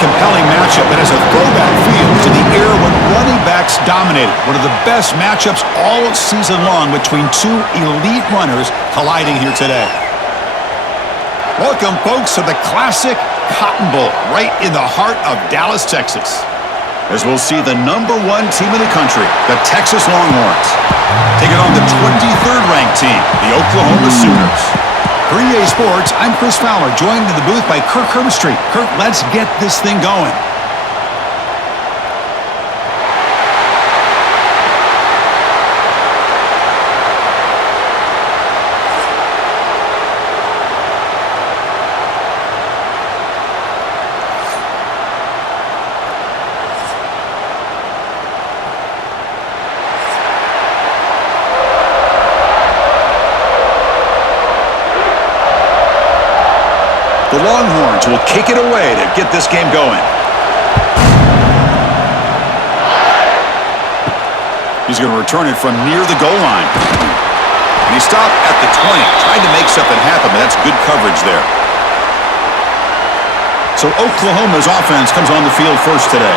compelling matchup that has a throwback feel to the era when running backs dominated. One of the best matchups all season long between two elite runners colliding here today. Welcome, folks, to the classic Cotton Bowl right in the heart of Dallas, Texas. As we'll see the #1 team in the country, the Texas Longhorns, taking on the 23rd ranked team, the Oklahoma Sooners. For EA Sports, I'm Chris Fowler, joined in the booth by Kirk Herbstreit. Kirk, let's get this thing going. The Longhorns will kick it away to get this game going. He's going to return it from near the goal line. And he stopped at the 20, trying to make something happen, but that's good coverage there. So Oklahoma's offense comes on the field first today.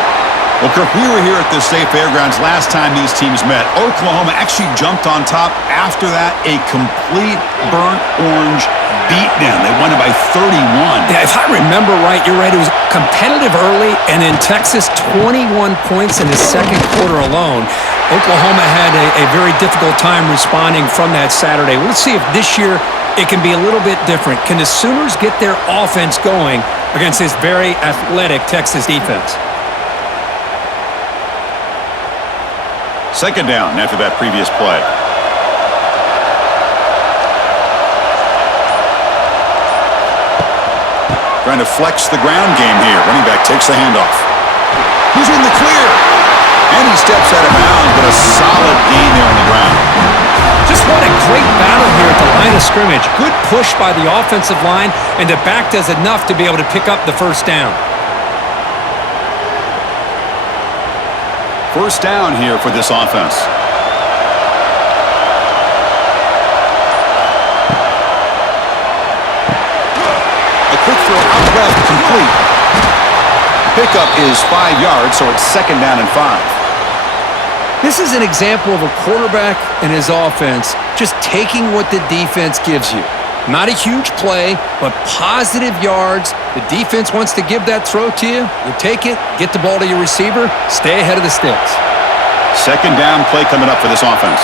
Well, Kirk, we were here at the State Fairgrounds last time these teams met. Oklahoma actually jumped on top. After that, a complete burnt orange beatdown. They won it by 31. Yeah, if I remember right, you're right. It was competitive early, and then Texas 21 points in the second quarter alone. Oklahoma had a very difficult time responding from that Saturday. Let's see if this year it can be a little bit different. Can the Sooners get their offense going against this very athletic Texas defense? Second down after that previous play. Trying to flex the ground game here. Running back takes the handoff. He's in the clear. And he steps out of bounds, but a solid gain there on the ground. Just what a great battle here at the line of scrimmage. Good push by the offensive line, and the back does enough to be able to pick up the first down. First down here for this offense. A quick throw out left, complete. Pickup is 5 yards, so it's second down and 5. This is an example of a quarterback and his offense just taking what the defense gives you. Not a huge play, but positive yards. The defense wants to give that throw to you. You take it, get the ball to your receiver, stay ahead of the sticks. Second down play coming up for this offense.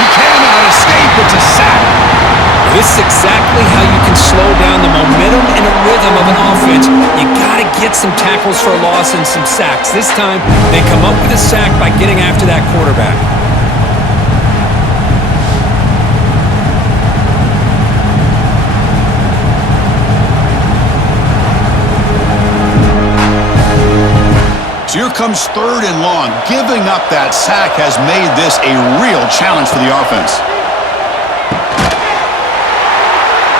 He cannot escape. It's a sack. This is exactly how you can slow down the momentum and a rhythm of an offense. You got to get some tackles for a loss and some sacks. This time, they come up with a sack by getting after that quarterback. So here comes third and long. Giving up that sack has made this a real challenge for the offense.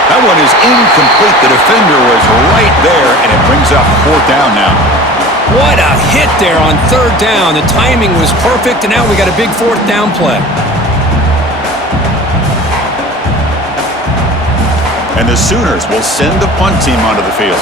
That one is incomplete. The defender was right there, and it brings up fourth down now. What a hit there on third down. The timing was perfect, and now we got a big fourth down play. And the Sooners will send the punt team onto the field.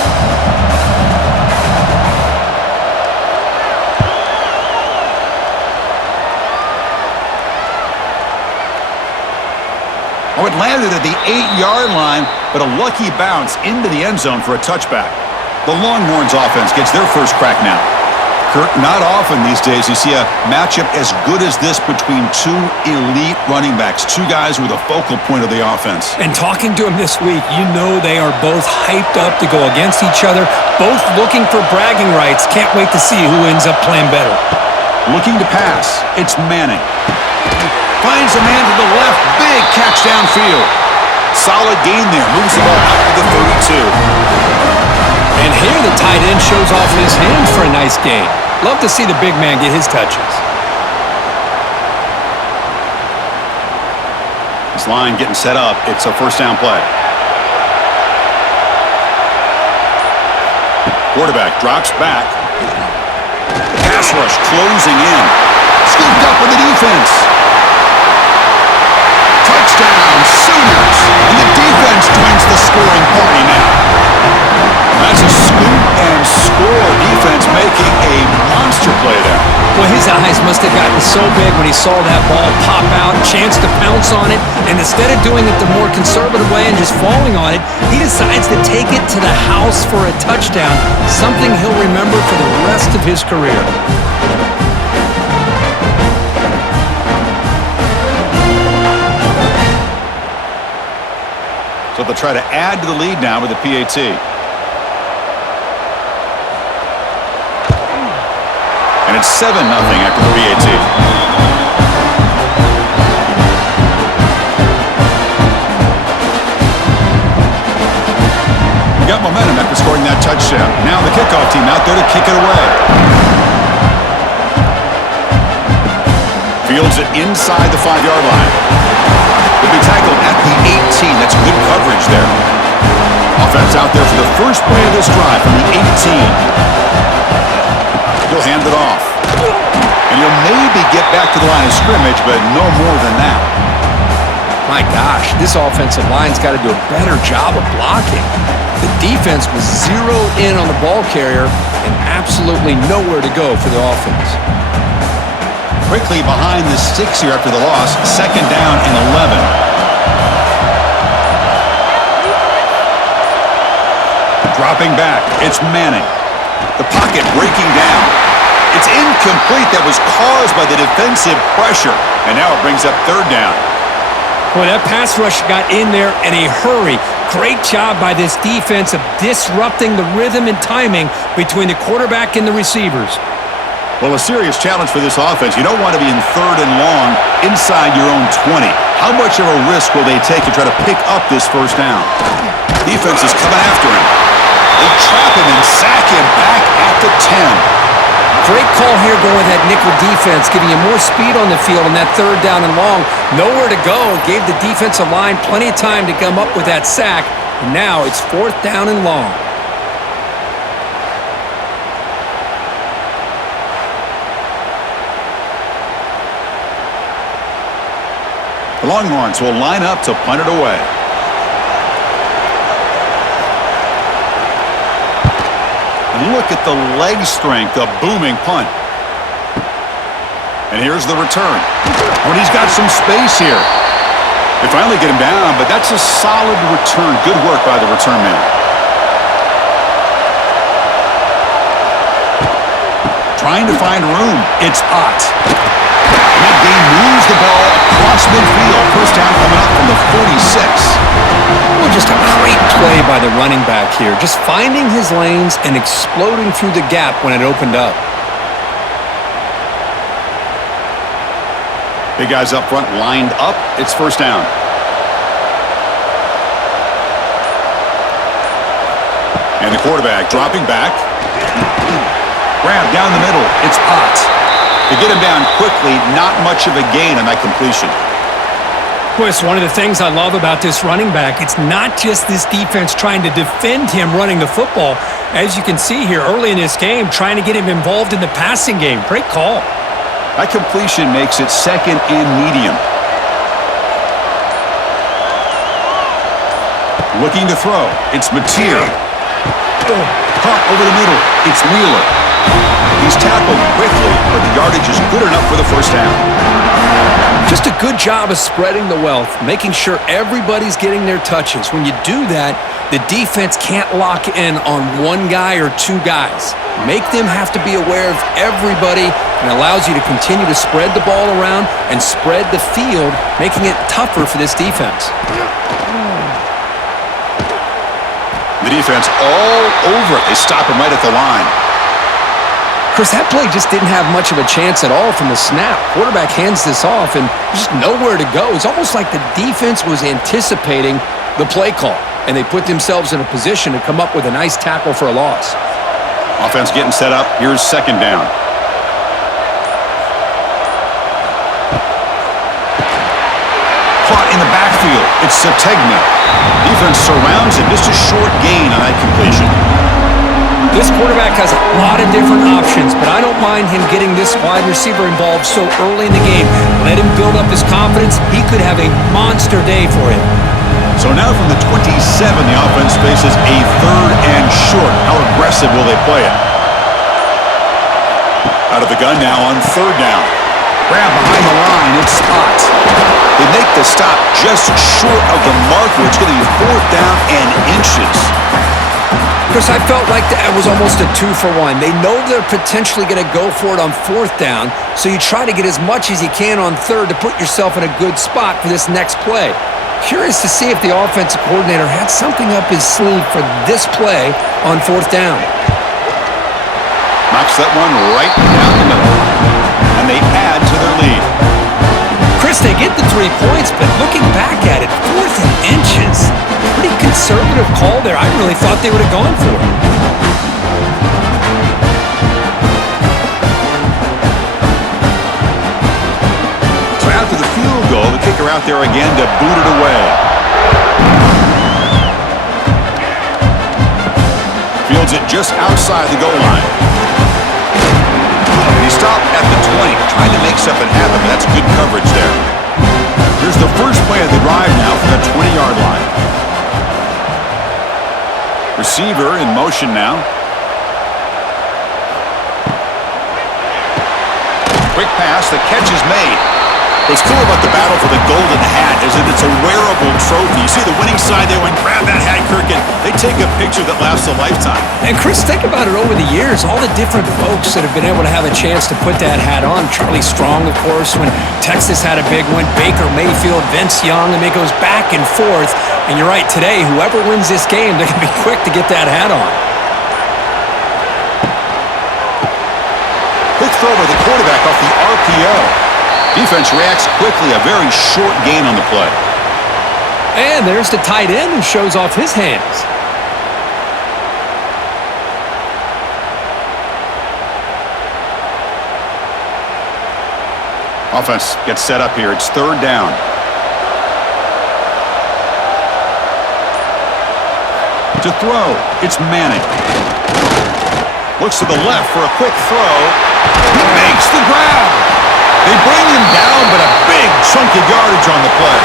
Oh, it landed at the 8-yard line, but a lucky bounce into the end zone for a touchback. The Longhorns offense gets their first crack now. Kirk, not often these days you see a matchup as good as this between two elite running backs, two guys with a focal point of the offense. And talking to them this week, you know they are both hyped up to go against each other, both looking for bragging rights. Can't wait to see who ends up playing better. Looking to pass, it's Manning. Finds a man to the left. Big catch downfield. Solid gain there. Moves the ball out to the 32. And here the tight end shows off his hands for a nice gain. Love to see the big man get his touches. This line getting set up. It's a first down play. Quarterback drops back. Pass rush closing in. Scooped up with the defense. Touchdown, Sooners. And the defense joins the scoring making a monster play there. Well, his eyes must have gotten so big when he saw that ball pop out, chance to pounce on it, and instead of doing it the more conservative way and just falling on it, he decides to take it to the house for a touchdown, something he'll remember for the rest of his career. So they'll try to add to the lead now with the PAT. And it's 7-0 after the PAT. We got momentum after scoring that touchdown. Now the kickoff team out there to kick it away. Fields it inside the 5-yard line. Will be tackled at the 18. That's good coverage there. Offense out there for the first play of this drive from the 18. He'll hand it off. And he'll maybe get back to the line of scrimmage, but no more than that. My gosh, this offensive line's got to do a better job of blocking. The defense was zeroed in on the ball carrier and absolutely nowhere to go for the offense. Quickly behind the 6 here after the loss. 2nd down and 11. Dropping back. It's Manning. The pocket breaking down. It's incomplete. That was caused by the defensive pressure. And now it brings up 3rd down. Boy, that pass rush got in there in a hurry. Great job by this defense of disrupting the rhythm and timing between the quarterback and the receivers. Well, a serious challenge for this offense. You don't want to be in 3rd and long inside your own 20. How much of a risk will they take to try to pick up this 1st down? Defense is coming after him. They trap him and sack him back at the 10. Great call here going with that nickel defense, giving you more speed on the field on that 3rd down and long. Nowhere to go. Gave the defensive line plenty of time to come up with that sack. And now it's 4th down and long. The Longhorns will line up to punt it away. And look at the leg strength, a booming punt. And here's the return. Oh, and he's got some space here. They finally get him down, but that's a solid return. Good work by the return man. Trying to find room. It's Ott. Gain moves the ball across midfield. 1st down coming up from the 46. Well, just a great play by the running back here. Just finding his lanes and exploding through the gap when it opened up. Big guys up front lined up. It's 1st down. And the quarterback dropping back. Grab down the middle. It's Ott. To get him down quickly, not much of a gain on that completion. Well, it's one of the things I love about this running back. It's not just this defense trying to defend him running the football. As you can see here early in this game, trying to get him involved in the passing game. Great call. That completion makes it 2nd and medium. Looking to throw. It's Mateer. Caught over the middle. It's Wheeler. He's tackled quickly, but the yardage is good enough for the 1st down. Just a good job of spreading the wealth, making sure everybody's getting their touches. When you do that, the defense can't lock in on one guy or 2 guys. Make them have to be aware of everybody and allows you to continue to spread the ball around and spread the field, making it tougher for this defense. The defense all over it. They stop him right at the line. Chris, that play just didn't have much of a chance at all from the snap. Quarterback hands this off and just nowhere to go. It's almost like the defense was anticipating the play call, and they put themselves in a position to come up with a nice tackle for a loss. Offense getting set up. Here's 2nd down. Caught in the backfield. It's Sategna. Defense surrounds him. Just a short gain on that completion. This quarterback has a lot of different options, but I don't mind him getting this wide receiver involved so early in the game. Let him build up his confidence. He could have a monster day for him. So now from the 27, the offense faces a 3rd and short. How aggressive will they play it? Out of the gun now on third down. Grab behind the line, it's Spot. They make the stop just short of the marker. It's going to be fourth down and inches. Chris, I felt like that was almost a 2-for-1. They know they're potentially going to go for it on fourth down, so you try to get as much as you can on third to put yourself in a good spot for this next play. Curious to see if the offensive coordinator had something up his sleeve for this play on fourth down. Knocks that one right down the middle. And they add to their lead. Chris, they get the 3 points, but looking back at it, fourth and inches. Pretty conservative call there. I really thought they would have gone for it. So after the field goal, the kicker out there again to boot it away. Fields it just outside the goal line. He stopped at the 20, trying to make something happen, but that's good coverage there. Here's the first play of the drive now from the 20-yard line. Receiver in motion now. Quick pass, the catch is made. What's cool about the battle for the golden hat is that it's a wearable trophy. You see the winning side there, when grab that hat, Kirk, and they take a picture that lasts a lifetime. And Chris, think about it over the years, all the different folks that have been able to have a chance to put that hat on. Charlie Strong, of course, when Texas had a big one. Baker Mayfield, Vince Young. I mean, it goes back and forth. And you're right, today, whoever wins this game, they're going to be quick to get that hat on. Quick throw by the quarterback off the RPO. Defense reacts quickly, a very short gain on the play. And there's the tight end who shows off his hands. Offense gets set up here. It's third down. To throw, it's Manning. Looks to the left for a quick throw. He makes the grab. They bring him down, but a big chunk of yardage on the play.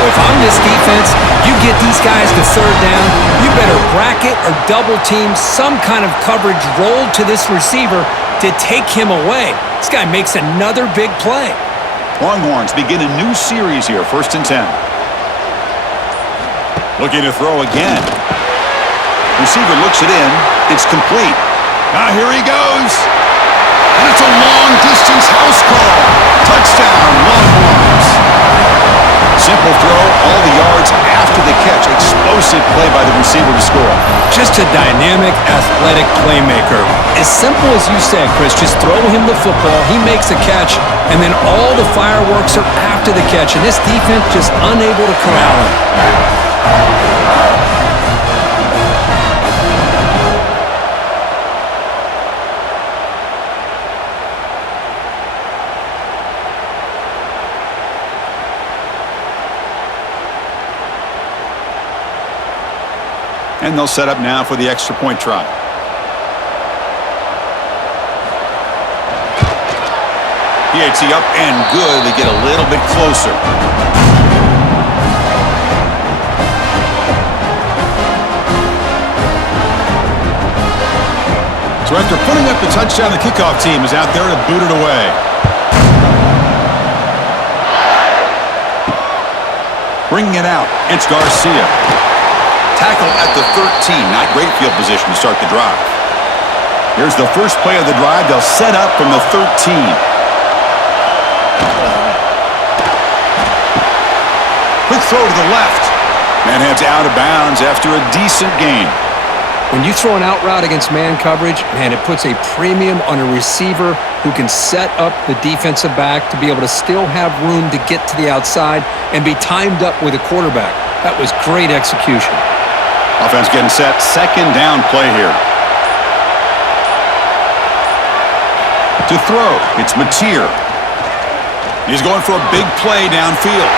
Well, if I'm this defense, you get these guys to third down, you better bracket or double team some kind of coverage rolled to this receiver to take him away. This guy makes another big play. Longhorns begin a new series here, 1st and 10. Looking to throw again. Receiver looks it in. It's complete. Now here he goes. And it's a long-distance house call. Touchdown, Longhorns. Simple throw, all the yards after the catch. Explosive play by the receiver to score. Just a dynamic, athletic playmaker. As simple as you said, Chris, just throw him the football, he makes a catch, and then all the fireworks are after the catch. And this defense just unable to corral him. And they'll set up now for the extra point try. PAT up and good. They get a little bit closer. So after putting up the touchdown, the kickoff team is out there to boot it away. Bringing it out, it's Garcia. Tackle at the 13. Not great field position to start the drive. Here's the first play of the drive. They'll set up from the 13. Quick throw to the left. Man heads out of bounds after a decent gain. When you throw an out route against man coverage, man, it puts a premium on a receiver who can set up the defensive back to be able to still have room to get to the outside and be timed up with a quarterback. That was great execution. Offense getting set. Second down play here. To throw, it's Mateer. He's going for a big play downfield.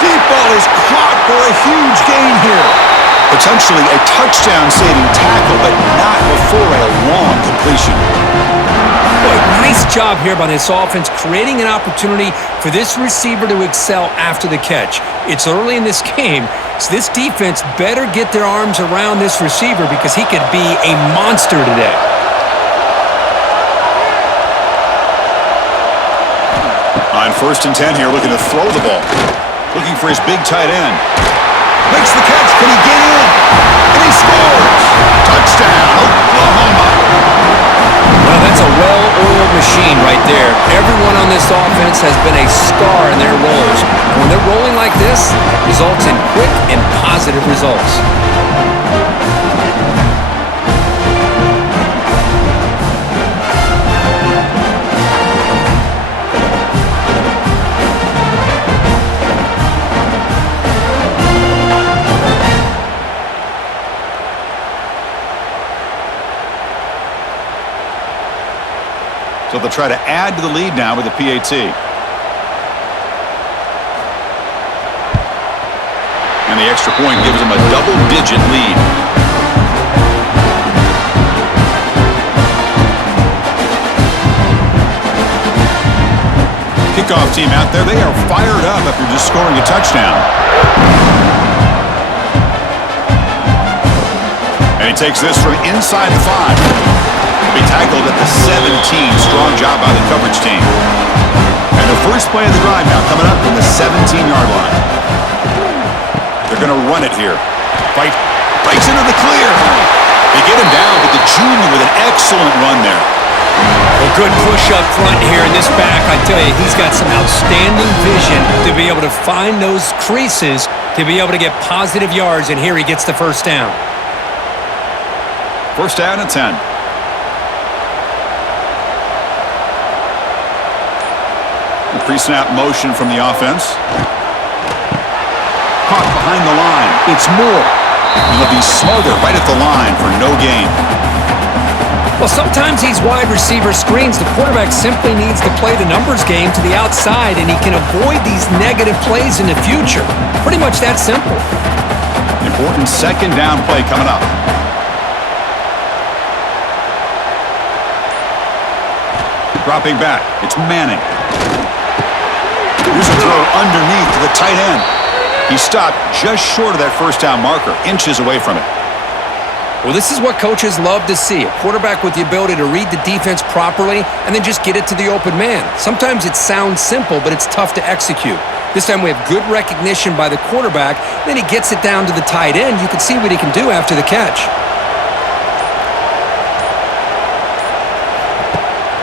Deep ball is caught for a huge gain here. Potentially a touchdown-saving tackle, but not before a long completion. Boy, nice job here by this offense, creating an opportunity for this receiver to excel after the catch. It's early in this game, so this defense better get their arms around this receiver because he could be a monster today. On 1st and 10 here, looking to throw the ball. Looking for his big tight end. Makes the catch. Can he get in? And he scores. Touchdown, Oklahoma. Well, that's a well-oiled machine right there. Everyone on this offense has been a star in their roles. And when they're rolling like this, it results in quick and positive results. So they'll try to add to the lead now with the PAT. And the extra point gives them a double-digit lead. Kickoff team out there, they are fired up after just scoring a touchdown. And he takes this from inside the 5. Be tackled at the 17. Strong job by the coverage team. And the first play of the drive now coming up from the 17-yard line. They're going to run it here. Fight breaks into the clear. They get him down, but the junior with an excellent run there. A good push up front here in this back. I tell you, he's got some outstanding vision to be able to find those creases, to be able to get positive yards, and here he gets the first down. First down and 10. Pre-snap motion from the offense. Caught behind the line. It's Moore. He'll be smothered right at the line for no gain. Well, sometimes these wide receiver screens, the quarterback simply needs to play the numbers game to the outside, and he can avoid these negative plays in the future. Pretty much that simple. Important second down play coming up. Dropping back. It's Manning. Here's a throw underneath to the tight end. He stopped just short of that first down marker, inches away from it. Well, this is what coaches love to see, a quarterback with the ability to read the defense properly and then just get it to the open man. Sometimes it sounds simple, but it's tough to execute. This time we have good recognition by the quarterback, then he gets it down to the tight end. You can see what he can do after the catch.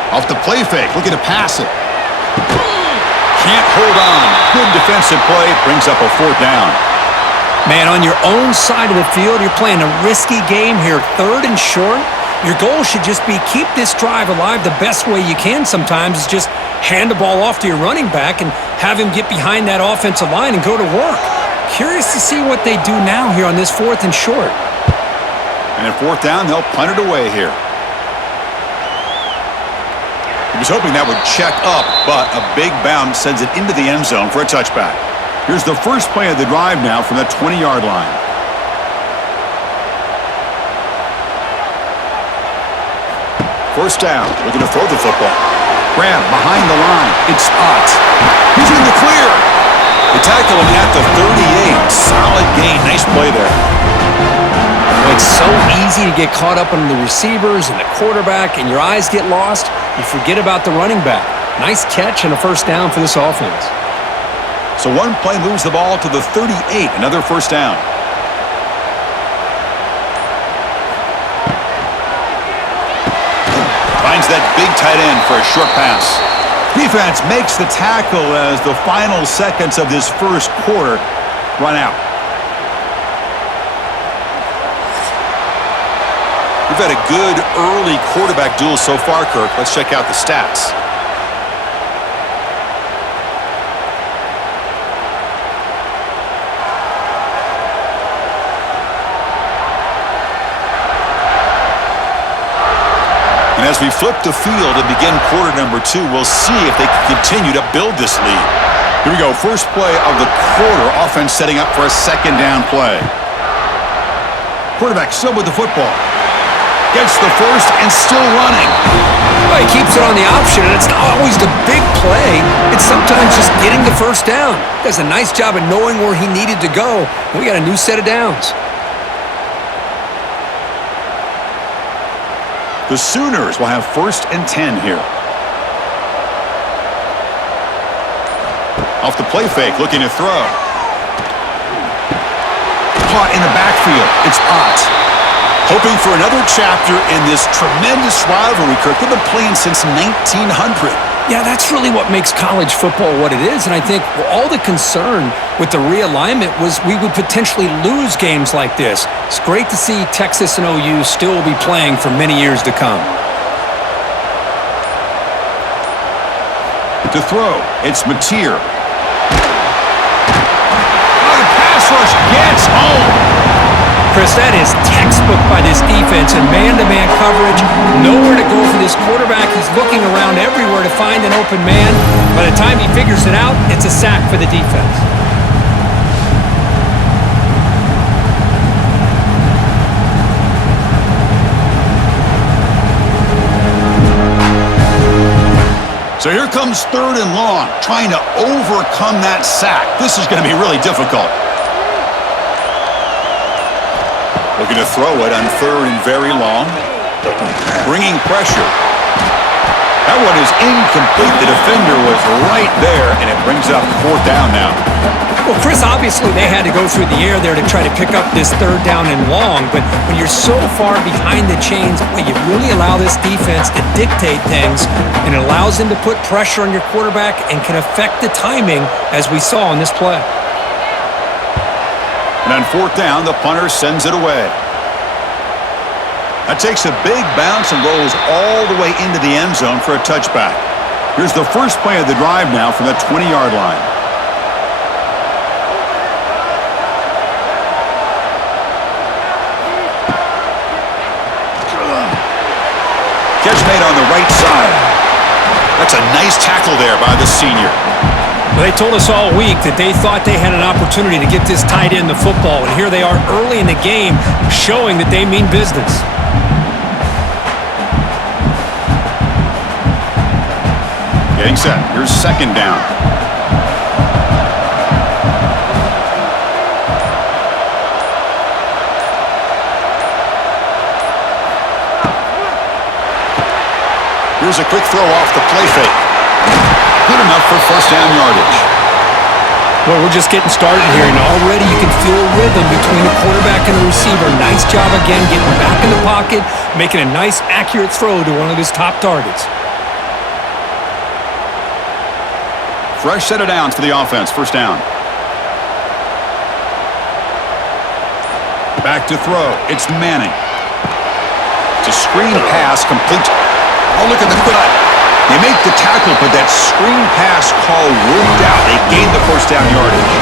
Off the play fake, looking to pass it. Can't hold on. Good defensive play, brings up a 4th down. Man, on your own side of the field, you're playing a risky game here, 3rd and short. Your goal should just be keep this drive alive the best way you can sometimes is just hand the ball off to your running back and have him get behind that offensive line and go to work. Curious to see what they do now here on this 4th and short. And at 4th down, they'll punt it away here. He was hoping that would check up, but a big bounce sends it into the end zone for a touchback. Here's the first play of the drive now from the 20-yard line. First down, looking to throw the football. Grab behind the line. It's Ott. He's in the clear. They tackle him at the 38. Solid gain. Nice play there. It's so easy to get caught up on the receivers and the quarterback, and your eyes get lost. You forget about the running back. Nice catch and a first down for this offense. So one play moves the ball to the 38. Another first down. Finds that big tight end for a short pass. Defense makes the tackle as the final seconds of this first quarter run out. We've had a good early quarterback duel so far, Kirk. Let's check out the stats. And as we flip the field and begin quarter number 2, we'll see if they can continue to build this lead. Here we go. First play of the quarter. Offense setting up for a second down play. Quarterback still with the football. Gets the first and still running. Well, he keeps it on the option, and it's not always the big play. It's sometimes just getting the first down. Does a nice job of knowing where he needed to go. We got a new set of downs. The Sooners will have 1st and 10 here. Off the play fake, looking to throw. Caught in the backfield. It's Ott. Hoping for another chapter in this tremendous rivalry, Kirk. They've been playing since 1900. Yeah, that's really what makes college football what it is. And I think all the concern with the realignment was we would potentially lose games like this. It's great to see Texas and OU still be playing for many years to come. To throw, it's Mateer. The pass rush gets home. Chris, that is textbook by this defense and man-to-man coverage. Nowhere to go for this quarterback. He's looking around everywhere to find an open man. By the time he figures it out, it's a sack for the defense. So here comes 3rd and long, trying to overcome that sack. This is going to be really difficult. Looking to throw it on 3rd and very long. Bringing pressure. That one is incomplete. The defender was right there, and it brings up 4th down now. Well, Chris, obviously they had to go through the air there to try to pick up this 3rd down and long, but when you're so far behind the chains, boy, you really allow this defense to dictate things, and it allows them to put pressure on your quarterback and can affect the timing, as we saw on this play. And on 4th down, the punter sends it away. That takes a big bounce and rolls all the way into the end zone for a touchback. Here's the first play of the drive now from the 20-yard line. Catch made on the right side. That's a nice tackle there by the senior. Well, they told us all week that they thought they had an opportunity to get this tight end the football, and here they are early in the game showing that they mean business. Getting set. Here's 2nd down. Here's a quick throw off the play fake. Good enough for 1st down yardage. Well, we're just getting started here, and already you can feel a rhythm between the quarterback and the receiver. Nice job again getting back in the pocket, making a nice, accurate throw to one of his top targets. Fresh set of downs for the offense. 1st down. Back to throw. It's Manning. It's a screen pass complete. Oh, look at the quick. They make the tackle, but that screen pass call worked out. They gained the 1st down yardage.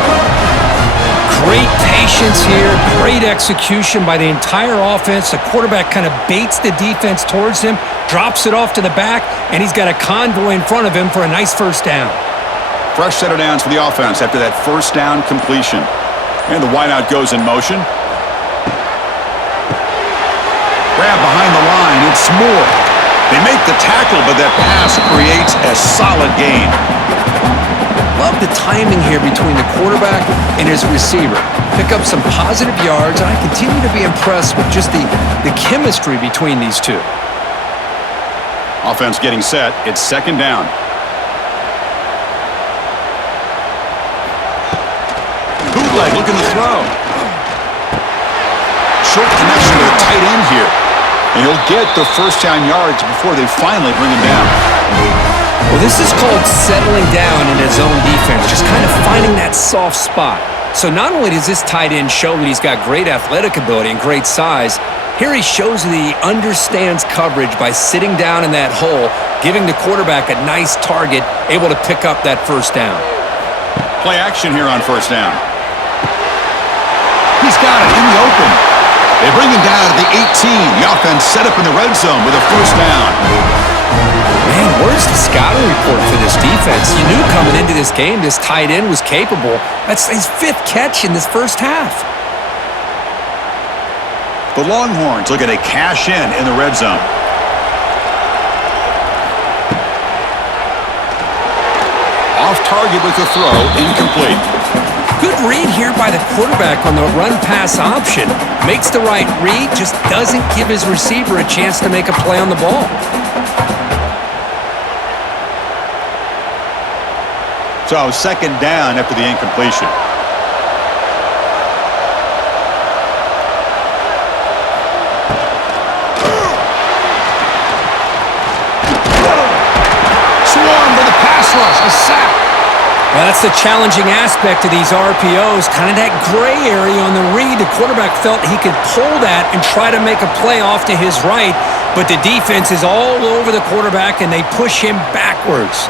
Great patience here, great execution by the entire offense. The quarterback kind of baits the defense towards him, drops it off to the back, and he's got a convoy in front of him for a nice 1st down. Fresh set of downs for the offense after that 1st down completion. And the wideout goes in motion. Grab behind the line. It's Moore. They make the tackle, but that pass creates a solid gain. Love the timing here between the quarterback and his receiver. Pick up some positive yards, and I continue to be impressed with just the chemistry between these two. Offense getting set. It's 2nd down. Bootleg looking to throw. Short connection to the tight end here. And he'll get the 1st down yards before they finally bring him down. Well, this is called settling down in his own defense, just kind of finding that soft spot. So not only does this tight end show that he's got great athletic ability and great size, here he shows that he understands coverage by sitting down in that hole, giving the quarterback a nice target, able to pick up that 1st down. Play action here on 1st down. He's got it in the open. They bring him down to the 18. The offense set up in the red zone with a 1st down. Man, where's the scouting report for this defense? You knew coming into this game this tight end was capable. That's his 5th catch in this 1st half. The Longhorns looking to cash in the red zone. Off target with the throw, incomplete. Good read here by the quarterback on the run-pass option. Makes the right read, just doesn't give his receiver a chance to make a play on the ball. So second down after the incompletion. Swarmed by the pass rush, a sack. Well, that's the challenging aspect of these RPOs, kind of that gray area on the read. The quarterback felt he could pull that and try to make a play off to his right, but the defense is all over the quarterback, and they push him backwards.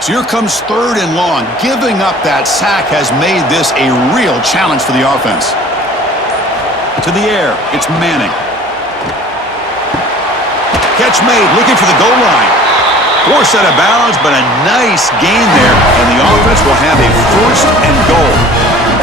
So here comes third and long. Giving up that sack has made this a real challenge for the offense. To the air, it's Manning. Catch made, looking for the goal line. Forced out of bounds, but a nice gain there, and the offense will have a first and goal.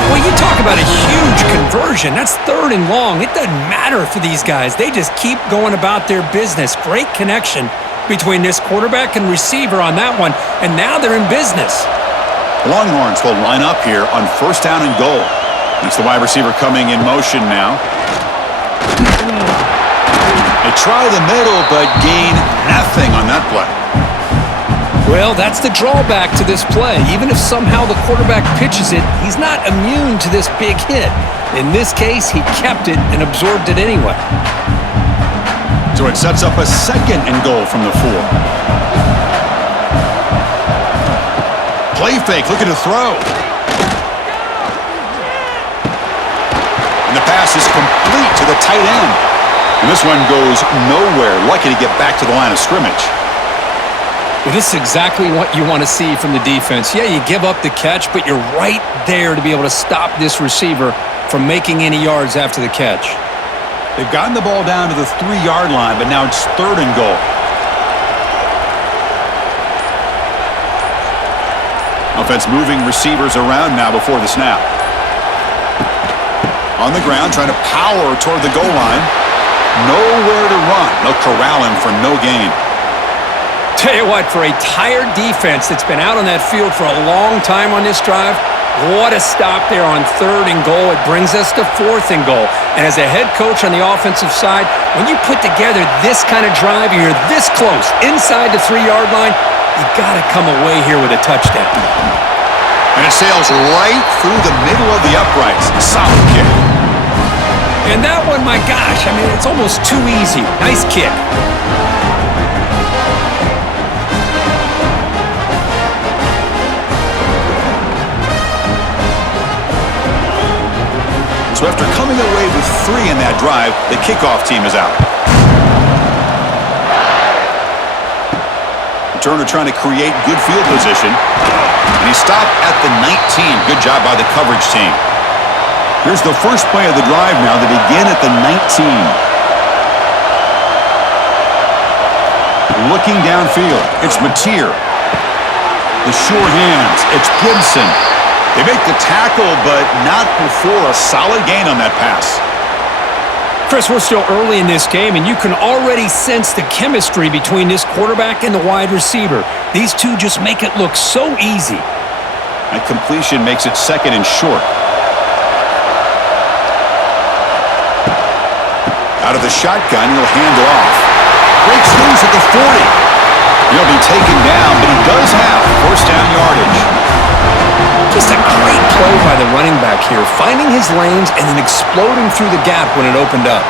Well, you talk about a huge conversion. That's third and long. It doesn't matter for these guys. They just keep going about their business. Great connection between this quarterback and receiver on that one, and now they're in business. The Longhorns will line up here on first down and goal. It's the wide receiver coming in motion now. They try the middle, but gain nothing on that play. Well, that's the drawback to this play. Even if somehow the quarterback pitches it, he's not immune to this big hit. In this case, he kept it and absorbed it anyway. So it sets up a second and goal from the 4. Play fake, looking to throw. And the pass is complete to the tight end. And this one goes nowhere. Lucky to get back to the line of scrimmage. Well, this is exactly what you want to see from the defense. Yeah, you give up the catch, but you're right there to be able to stop this receiver from making any yards after the catch. They've gotten the ball down to the 3-yard line, but now it's third and goal. Offense moving receivers around now before the snap. On the ground, trying to power toward the goal line. Nowhere to run. They'll corral him for no gain. Tell you what, for a tired defense that's been out on that field for a long time on this drive, what a stop there on third and goal. It brings us to fourth and goal. And as a head coach on the offensive side, when you put together this kind of drive, you're this close, inside the 3-yard line, you got to come away here with a touchdown. And it sails right through the middle of the uprights. A solid kick. And that one, my gosh, I mean, it's almost too easy. Nice kick. So after coming away with 3 in that drive, the kickoff team is out. Turner trying to create good field position. And he stopped at the 19. Good job by the coverage team. Here's the first play of the drive now. They begin at the 19. Looking downfield, it's Mateer. The sure hands, it's Gibson. They make the tackle, but not before a solid gain on that pass. Chris, we're still early in this game, and you can already sense the chemistry between this quarterback and the wide receiver. These two just make it look so easy. That completion makes it second and short. Out of the shotgun, he'll hand it off. Breaks loose at the 40. He'll be taken down, but he does have first down yardage. Just a great play by the running back here, finding his lanes and then exploding through the gap when it opened up.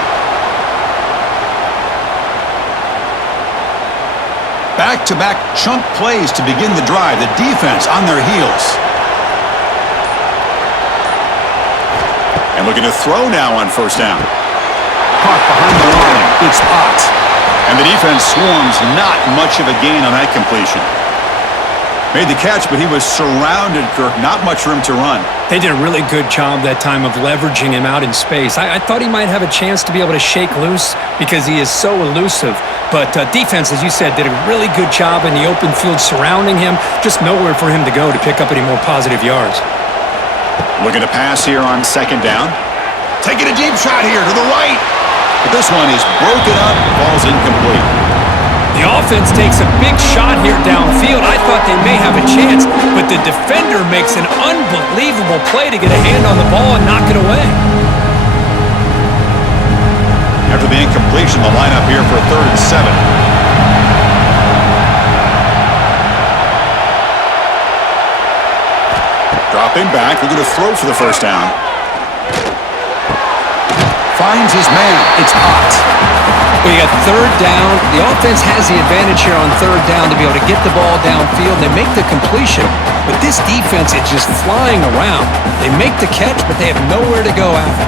Back-to-back chunk plays to begin the drive. The defense on their heels. And looking to throw now on first down. Caught behind the line. It's Ott. And the defense swarms. Not much of a gain on that completion. Made the catch, but he was surrounded, Kirk. Not much room to run. They did a really good job that time of leveraging him out in space. I thought he might have a chance to be able to shake loose because he is so elusive. But defense, as you said, did a really good job in the open field surrounding him. Just nowhere for him to go to pick up any more positive yards. Looking to pass here on second down. Taking a deep shot here to the right. But this one is broken up, falls incomplete. The offense takes a big shot here downfield. I thought they may have a chance, but the defender makes an unbelievable play to get a hand on the ball and knock it away. After the incompletion, the lineup here for 3rd and 7. Dropping back, looking to throw for the first down. Finds his man. It's hot. Well, you got 3rd down. The offense has the advantage here on 3rd down to be able to get the ball downfield. They make the completion, but this defense is just flying around. They make the catch, but they have nowhere to go after.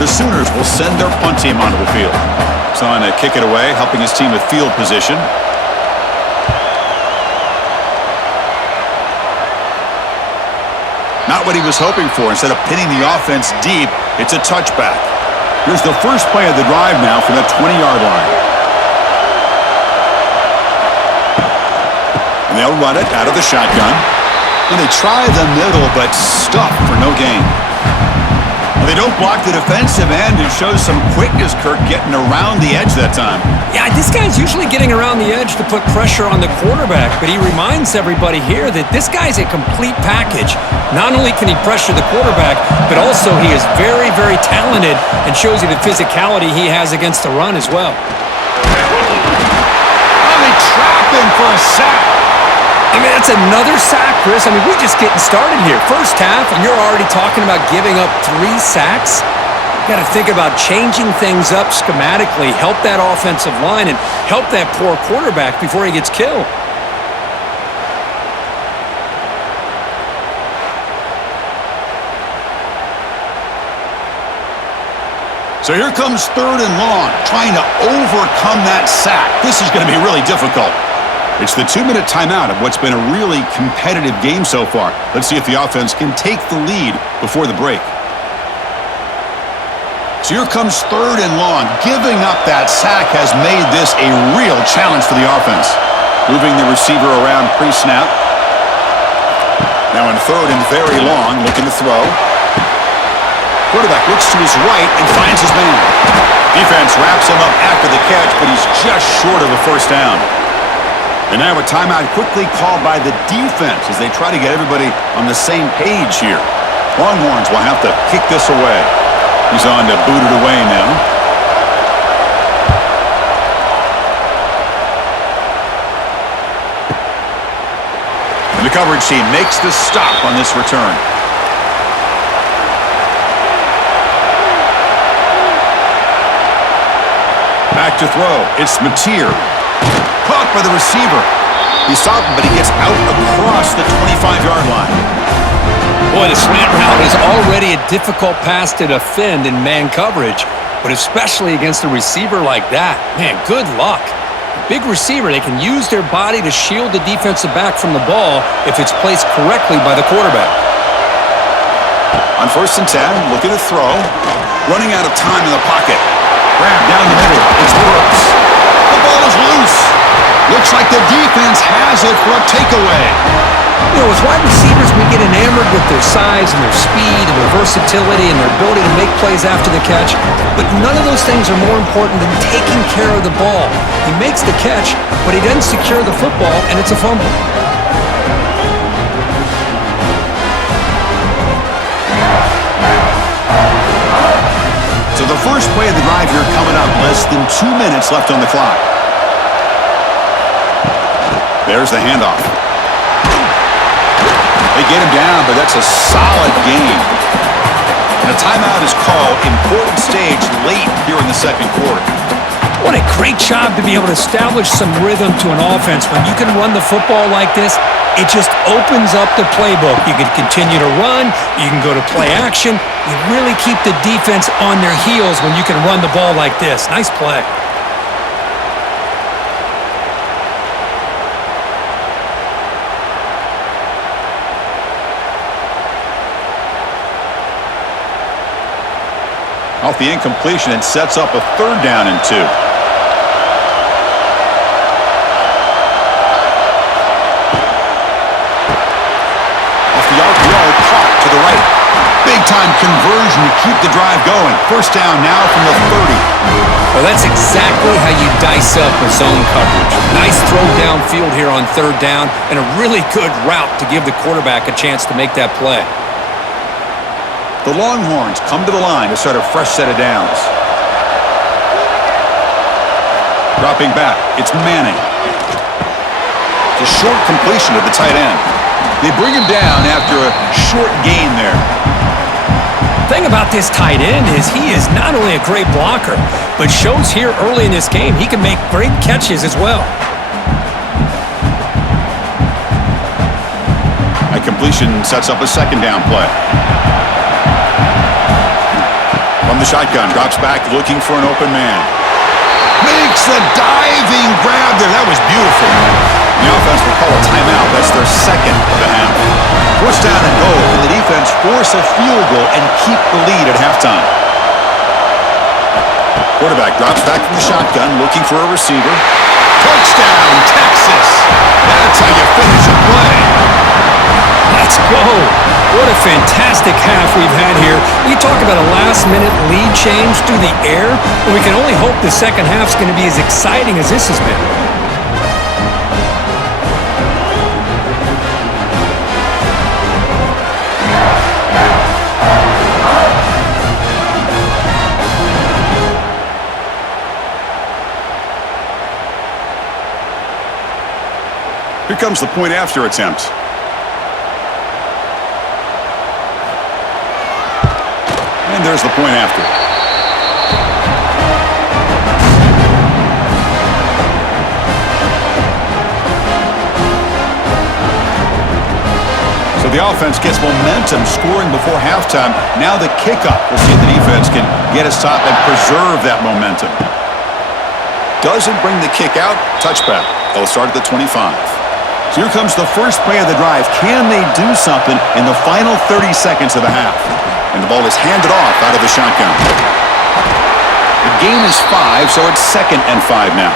The Sooners will send their punt team onto the field. He's on to kick it away, helping his team with field position. Not what he was hoping for. Instead of pinning the offense deep, it's a touchback. Here's the first play of the drive now from the 20-yard line. And they'll run it out of the shotgun. And they try the middle, but stuff for no gain. Well, they don't block the defensive end and shows some quickness, Kirk, getting around the edge that time. Yeah, this guy's usually getting around the edge to put pressure on the quarterback, but he reminds everybody here that this guy's a complete package. Not only can he pressure the quarterback, but also he is very, very talented and shows you the physicality he has against the run as well. Oh, they trap him for a sack. I mean, that's another sack, Chris. I mean, we're just getting started here. First half, and you're already talking about giving up 3 sacks. You got to think about changing things up schematically, help that offensive line, and help that poor quarterback before he gets killed. So here comes 3rd and long, trying to overcome that sack. This is going to be really difficult. It's the 2-minute timeout of what's been a really competitive game so far. Let's see if the offense can take the lead before the break. So here comes 3rd and long. Giving up that sack has made this a real challenge for the offense. Moving the receiver around pre-snap. Now in 3rd and very long, looking to throw. Quarterback looks to his right and finds his man. Defense wraps him up after the catch, but he's just short of a first down. And now a timeout quickly called by the defense as they try to get everybody on the same page here. Longhorns will have to kick this away. He's on to boot it away now. And the coverage team makes the stop on this return. Back to throw. It's Mateer. Caught by the receiver. He's stopped him, but he gets out across the 25-yard line. Boy, the slant route is already a difficult pass to defend in man coverage, but especially against a receiver like that. Man, good luck. A big receiver, they can use their body to shield the defensive back from the ball if it's placed correctly by the quarterback. On 1st and 10, looking to throw. Running out of time in the pocket. Grab down the middle. It's Brooks. The ball is loose. Looks like the defense has it for a takeaway. You know, as wide receivers, we get enamored with their size and their speed and their versatility and their ability to make plays after the catch, but none of those things are more important than taking care of the ball. He makes the catch, but he doesn't secure the football, and it's a fumble. So the first play of the drive here coming up, less than 2 minutes left on the clock. There's the handoff. They get him down, but that's a solid game. And a timeout is called. Important stage late here in the second quarter. What a great job to be able to establish some rhythm to an offense. When you can run the football like this, it just opens up the playbook. You can continue to run. You can go to play action. You really keep the defense on their heels when you can run the ball like this. Nice play. Off the incompletion, it sets up a 3rd down and 2. Off the RPO, caught to the right. Big-time conversion to keep the drive going. First down now from the 30. Well, that's exactly how you dice up a zone coverage. Nice throw downfield here on 3rd down, and a really good route to give the quarterback a chance to make that play. The Longhorns come to the line to start a fresh set of downs. Dropping back, it's Manning. It's a short completion to the tight end. They bring him down after a short gain there. The thing about this tight end is he is not only a great blocker, but shows here early in this game he can make great catches as well. A completion sets up a second down play. From the shotgun, drops back looking for an open man. Makes the diving grab there. That was beautiful. The offense will call a timeout. That's their second of the half. First down and goal. Can the defense force a field goal and keep the lead at halftime? Quarterback drops back from the shotgun, looking for a receiver. Touchdown, Texas! That's how you finish a play. Let's go. What a fantastic half we've had here. We talk about a last-minute lead change through the air, and we can only hope the second half's going to be as exciting as this has been. Here comes the point after attempt. And there's the point after. So the offense gets momentum scoring before halftime. Now the kickoff. We'll see if the defense can get a stop and preserve that momentum. Doesn't bring the kick out. Touchback. They'll start at the 25. So here comes the first play of the drive. Can they do something in the final 30 seconds of the half? And the ball is handed off out of the shotgun. The game is 5, so it's 2nd and 5 now.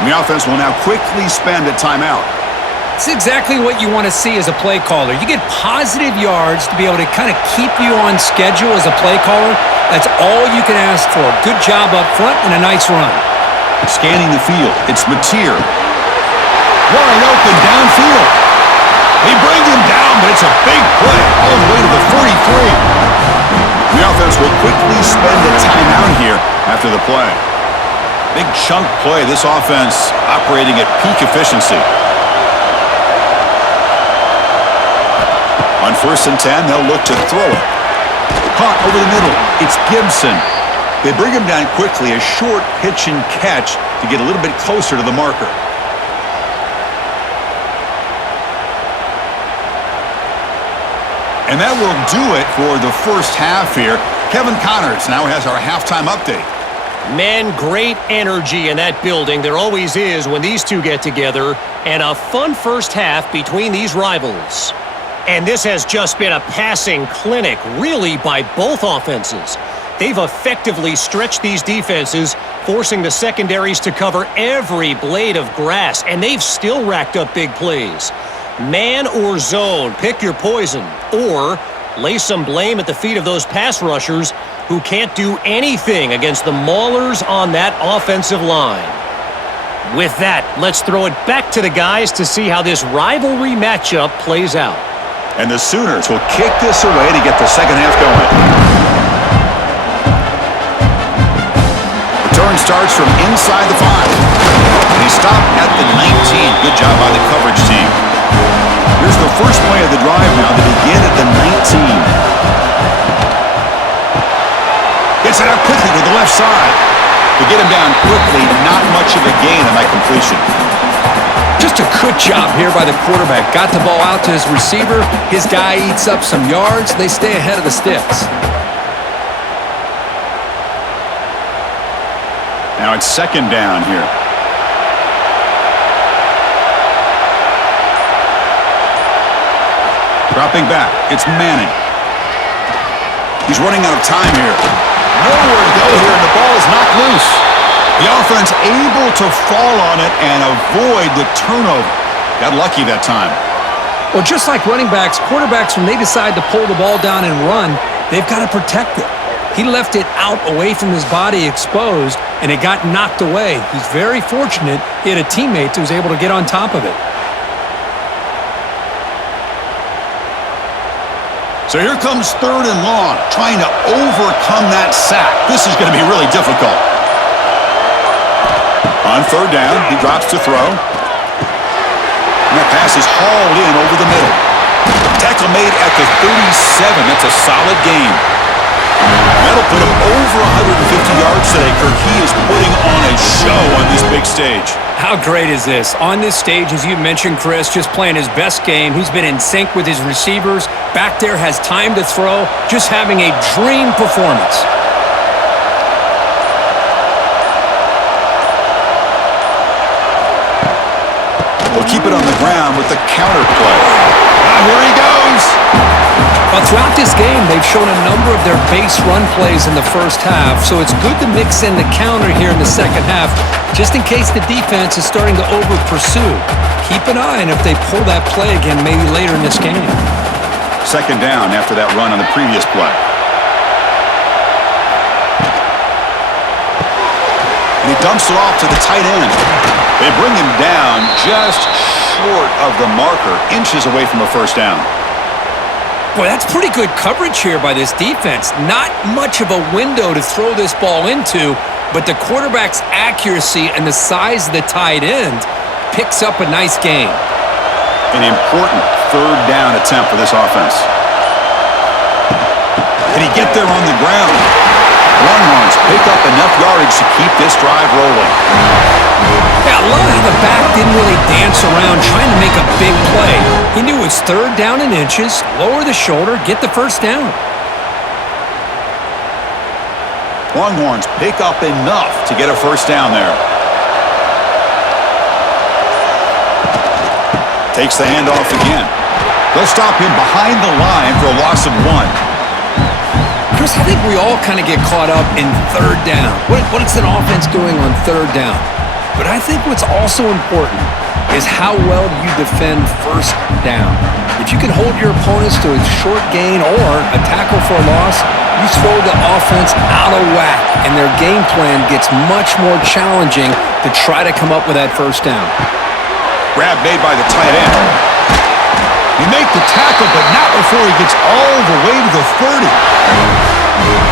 And the offense will now quickly spend a timeout. It's exactly what you want to see as a play caller. You get positive yards to be able to kind of keep you on schedule as a play caller. That's all you can ask for. Good job up front and a nice run. Scanning the field, it's Mateer. Wide open downfield. They bring him down, but it's a big play all the way to the 43. The offense will quickly spend a timeout here after the play. Big chunk play. This offense operating at peak efficiency. On 1st and 10, they'll look to throw it. Caught over the middle. It's Gibson. They bring him down quickly, a short pitch and catch to get a little bit closer to the marker. And that will do it for the first half here. Kevin Connors now has our halftime update. Man, great energy in that building. There always is when these two get together. And a fun first half between these rivals. And this has just been a passing clinic, really, by both offenses. They've effectively stretched these defenses, forcing the secondaries to cover every blade of grass. And they've still racked up big plays. Man or zone, pick your poison. Or lay some blame at the feet of those pass rushers who can't do anything against the maulers on that offensive line. With that, let's throw it back to the guys to see how this rivalry matchup plays out. And the Sooners will kick this away to get the second half going. Return starts from inside the 5. And he stopped at the 19. Good job by the coverage team. Here's the first play of the drive now to begin at the 19. Gets it out quickly to the left side. To get him down quickly, not much of a gain on that completion. Just a good job here by the quarterback. Got the ball out to his receiver. His guy eats up some yards. They stay ahead of the sticks. Now it's 2nd down here. Dropping back, it's Manning. He's running out of time here. Nowhere to go here, and the ball is knocked loose. The offense able to fall on it and avoid the turnover. Got lucky that time. Well, just like running backs, quarterbacks, when they decide to pull the ball down and run, they've got to protect it. He left it out away from his body exposed, and it got knocked away. He's very fortunate he had a teammate who was able to get on top of it. So here comes 3rd and long, trying to overcome that sack. This is going to be really difficult. On third down, he drops to throw. And that pass is hauled in over the middle. Tackle made at the 37. That's a solid gain. That'll put him over 150 yards today, Kirk. He is putting on a show on this big stage. How great is this? On this stage, as you mentioned, Chris, just playing his best game. He's been in sync with his receivers. Back there, has time to throw. Just having a dream performance. We'll keep it on the ground with the counter play. Here he goes. Well, throughout this game, they've shown a number of their base run plays in the first half, so it's good to mix in the counter here in the second half, just in case the defense is starting to over-pursue. Keep an eye on if they pull that play again maybe later in this game. Second down after that run on the previous play. And he dumps it off to the tight end. They bring him down just short of the marker, inches away from a first down. Boy, that's pretty good coverage here by this defense. Not much of a window to throw this ball into, but the quarterback's accuracy and the size of the tight end picks up a nice gain. An important third down attempt for this offense. Can he get there on the ground? Longhorns pick up enough yardage to keep this drive rolling. Yeah, I love how the back didn't really dance around trying to make a big play. He knew it's third down in inches, lower the shoulder, get the first down. Longhorns pick up enough to get a first down there. Takes the handoff again. They'll stop him behind the line for a loss of 1. Chris, I think we all kind of get caught up in third down. What is an offense doing on third down? But I think what's also important is how well you defend first down. If you can hold your opponents to a short gain or a tackle for a loss, you throw the offense out of whack, and their game plan gets much more challenging to try to come up with that first down. Grab made by the tight end. He makes the tackle, but not before he gets all the way to the 30.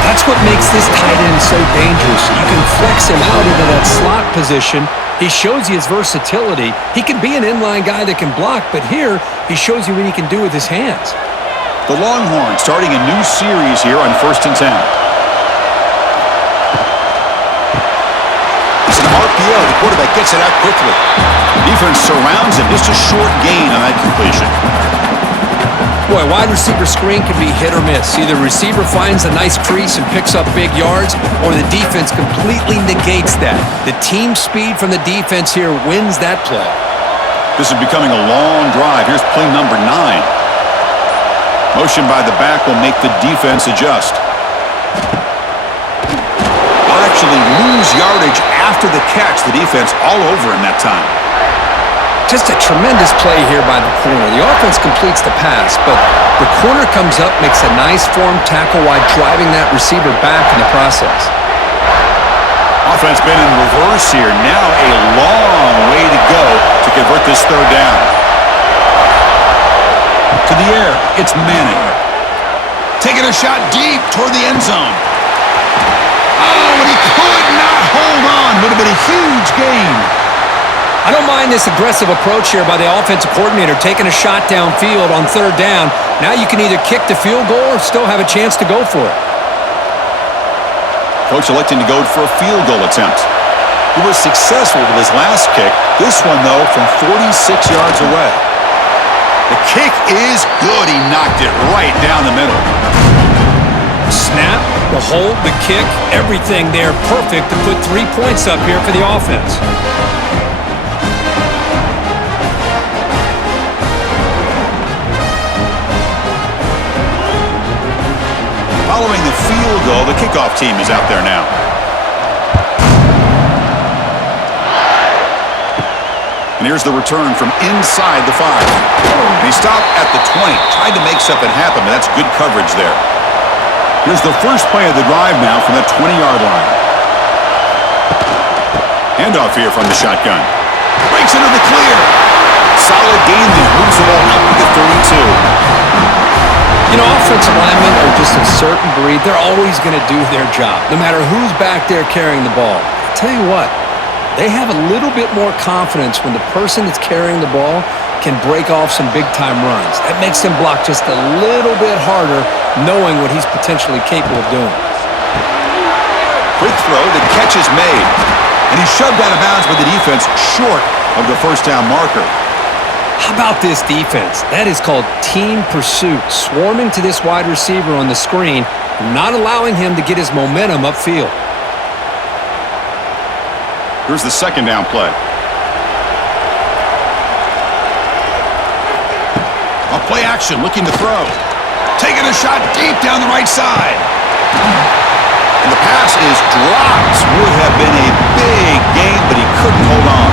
That's what makes this tight end so dangerous. You can flex him out into that slot position. He shows you his versatility. He can be an inline guy that can block, but here he shows you what he can do with his hands. The Longhorns starting a new series here on 1st and 10. It's an RPO. The quarterback gets it out quickly. Defense surrounds him. Just a short gain on that completion. Boy, wide receiver screen can be hit or miss. Either receiver finds a nice crease and picks up big yards, or the defense completely negates that. The team speed from the defense here wins that play. This is becoming a long drive. Here's play number 9. Motion by the back will make the defense adjust. They'll actually lose yardage after the catch. The defense all over him that time. Just a tremendous play here by the corner. The offense completes the pass, but the corner comes up, makes a nice form tackle while driving that receiver back in the process. Offense been in reverse here. Now a long way to go to convert this third down. To the air, it's Manning. Taking a shot deep toward the end zone. Oh, and he could not hold on. Would have been a huge gain. I don't mind this aggressive approach here by the offensive coordinator, taking a shot downfield on third down. Now you can either kick the field goal or still have a chance to go for it. Coach electing to go for a field goal attempt. He was successful with his last kick. This one, though, from 46 yards away. The kick is good. He knocked it right down the middle. Snap, the hold, the kick, everything there perfect to put 3 points up here for the offense. Following the field goal, the kickoff team is out there now. And here's the return from inside the 5. He stopped at the 20, tried to make something happen, but that's good coverage there. Here's the first play of the drive now from that 20-yard line. Handoff here from the shotgun. Breaks into the clear. Solid gain there. Moves the ball up to the 32. You know, offensive linemen are just a certain breed. They're always going to do their job, no matter who's back there carrying the ball. I'll tell you what, They have a little bit more confidence when the person that's carrying the ball can break off some big-time runs. That makes him block just a little bit harder, knowing what he's potentially capable of doing. Quick throw, the catch is made. And he's shoved out of bounds by the defense short of the first down marker. How about this defense? That is called team pursuit. Swarming to this wide receiver on the screen, not allowing him to get his momentum upfield. Here's the second down play. A play action, looking to throw. Taking a shot deep down the right side. And the pass is dropped. Would have been a big game, but he couldn't hold on.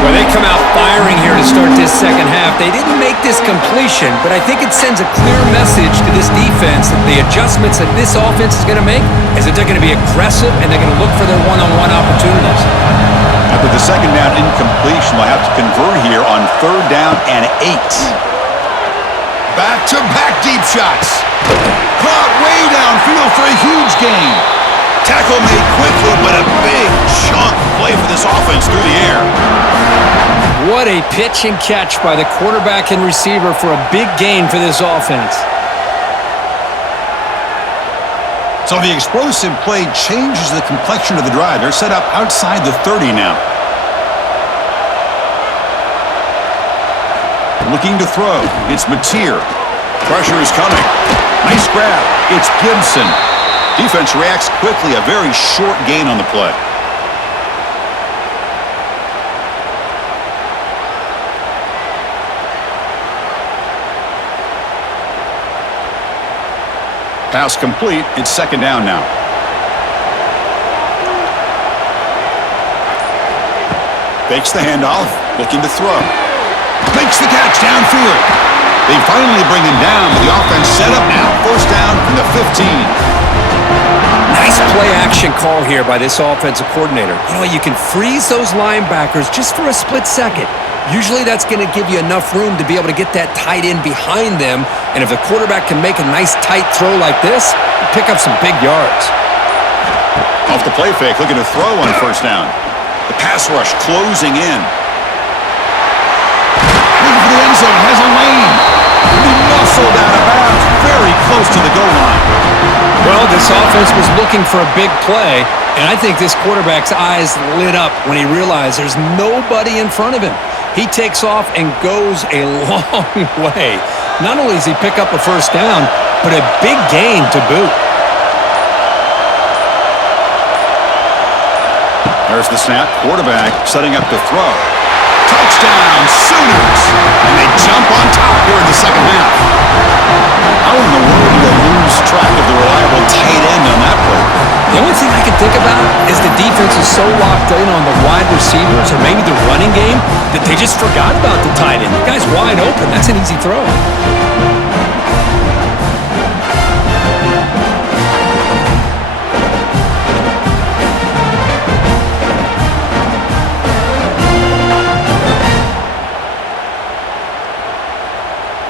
Well, they come out firing here to start this second half. They didn't make this completion, but I think it sends a clear message to this defense that the adjustments that this offense is going to make is that they're going to be aggressive and they're going to look for their one-on-one opportunities. After the second down incompletion, they'll have to convert here on third down and 8. Back-to-back deep shots. Caught way downfield for a huge gain. Tackle made quickly, but a big chunk play for this offense through the air. What a pitch and catch by the quarterback and receiver for a big gain for this offense. So the explosive play changes the complexion of the drive. They're set up outside the 30 now. Looking to throw. It's Mateer. Pressure is coming. Nice grab. It's Gibson. Defense reacts quickly. A very short gain on the play. Pass complete. It's second down now. Fakes the handoff. Looking to throw. Makes the catch downfield. They finally bring him down, but the offense set up now. First down from the 15. Nice play-action call here by this offensive coordinator. You know, you can freeze those linebackers just for a split second. Usually that's going to give you enough room to be able to get that tight end behind them, and if the quarterback can make a nice tight throw like this, you pick up some big yards. Off the play fake, looking to throw on first down. The pass rush closing in. Looking for the end zone, has a lane. He muscled out of bounds, very close to the goal line. Well, this offense was looking for a big play, and I think this quarterback's eyes lit up when he realized there's nobody in front of him. He takes off and goes a long way. Not only does he pick up a first down, but a big gain to boot. There's the snap. Quarterback setting up to throw. Touchdown, Sooners! And they jump on top here in the second half. How in the world do they lose track of the reliable tight end on that play? The only thing I can think about is the defense is so locked in on the wide receivers or maybe the running game that they just forgot about the tight end. The guy's wide open. That's an easy throw.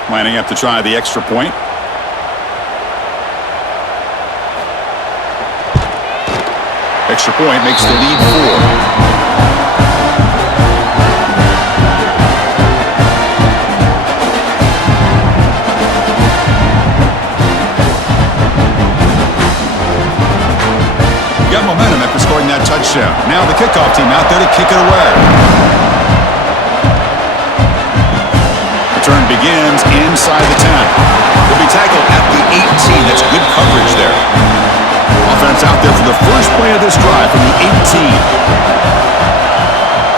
Lining up to try the extra point. Extra point makes the lead 4. Got momentum after scoring that touchdown. Now the kickoff team out there to kick it away. Return begins inside the 10. Will be tackled at the 18. That's good coverage there. Offense out there for the first play of this drive from the 18.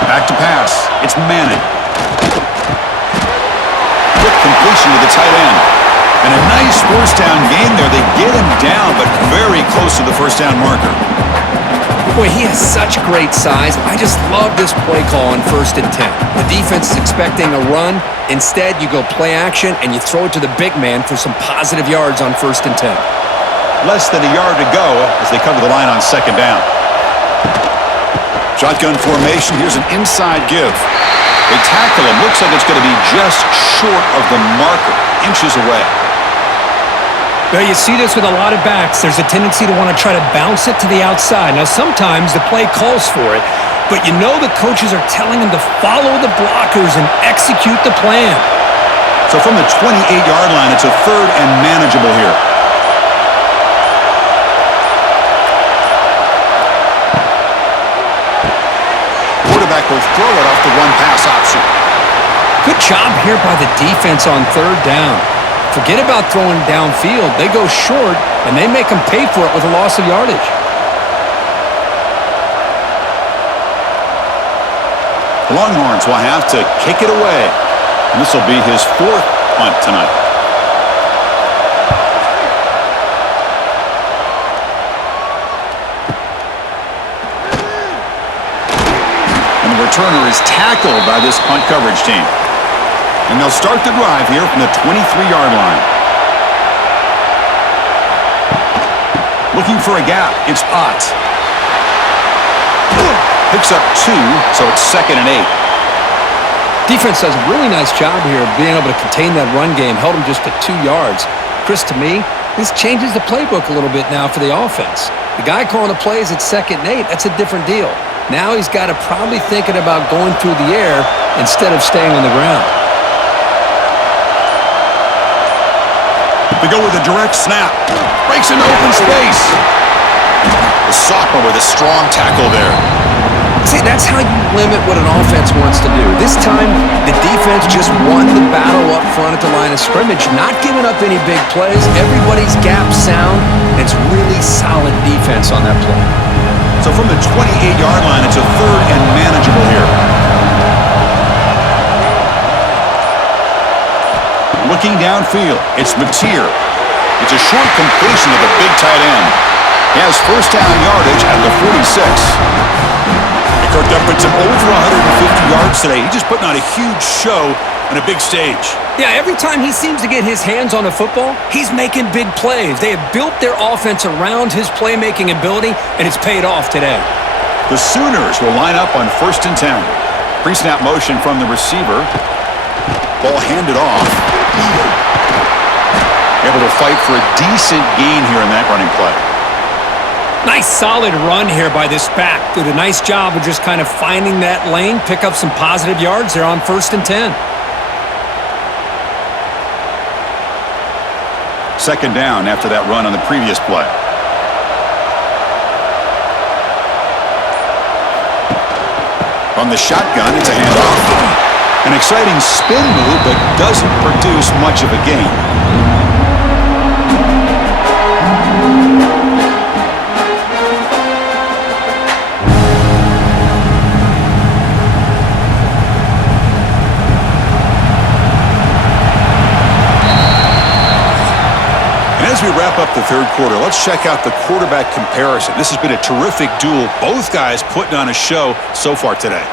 Back to pass. It's Manning. Quick completion to the tight end. And a nice first down gain there. They get him down, but very close to the first down marker. Boy, he has such great size. I just love this play call on 1st and 10. The defense is expecting a run. Instead, you go play action and you throw it to the big man for some positive yards on 1st and 10. Less than a yard to go as they cover the line on second down. Shotgun formation. Here's an inside give. They tackle him. Looks like it's going to be just short of the marker, inches away. Well, you see this with a lot of backs. There's a tendency to want to try to bounce it to the outside. Now, sometimes the play calls for it, but you know the coaches are telling him to follow the blockers and execute the plan. So from the 28-yard line, it's a third and manageable here. Quarterback will throw it off the one-pass option. Good job here by the defense on third down. Forget about throwing downfield. They go short, and they make them pay for it with a loss of yardage. The Longhorns will have to kick it away. And this will be his fourth punt tonight. And the returner is tackled by this punt coverage team. And they'll start the drive here from the 23-yard line. Looking for a gap in spots. Picks up 2, so it's 2nd and 8. Defense does a really nice job here of being able to contain that run game. Held him just at 2 yards. Chris, to me, this changes the playbook a little bit now for the offense. The guy calling the plays at 2nd and 8, that's a different deal. Now he's got to probably thinking about going through the air instead of staying on the ground. They go with a direct snap. Breaks into open space. The sophomore with a strong tackle there. See, that's how you limit what an offense wants to do. This time, the defense just won the battle up front at the line of scrimmage, not giving up any big plays. Everybody's gap sound, and it's really solid defense on that play. So from the 28-yard line, it's a third and manageable here. Looking downfield, it's Mateer. It's a short completion of the big tight end. He has first down yardage at the 46. Kirk puts him over 150 yards today. He's just putting on a huge show on a big stage. Yeah, every time he seems to get his hands on a football, he's making big plays. They have built their offense around his playmaking ability, and it's paid off today. The Sooners will line up on 1st and 10. Pre-snap motion from the receiver. Ball handed off. Able to fight for a decent gain here in that running play. Nice solid run here by this back. Did a nice job of just kind of finding that lane, pick up some positive yards there on 1st and 10. 2nd down after that run on the previous play. From the shotgun, it's a handoff. An exciting spin move, but doesn't produce much of a gain. As we wrap up the third quarter, let's check out the quarterback comparison. This has been a terrific duel. Both guys putting on a show so far today.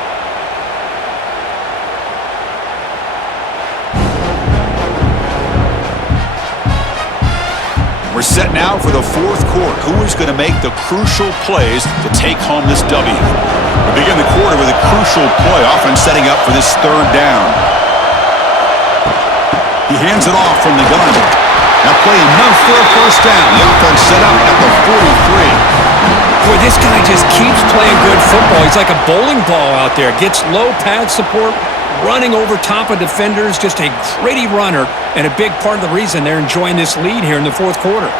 We're set now for the fourth quarter. Who is going to make the crucial plays to take home this W? We begin the quarter with a crucial play, often setting up for this third down. He hands it off from the gun. Now play enough for a first down. The offense set up at the 43. Boy, this guy just keeps playing good football. He's like a bowling ball out there. Gets low pad support, running over top of defenders. Just a gritty runner, and a big part of the reason they're enjoying this lead here in the fourth quarter.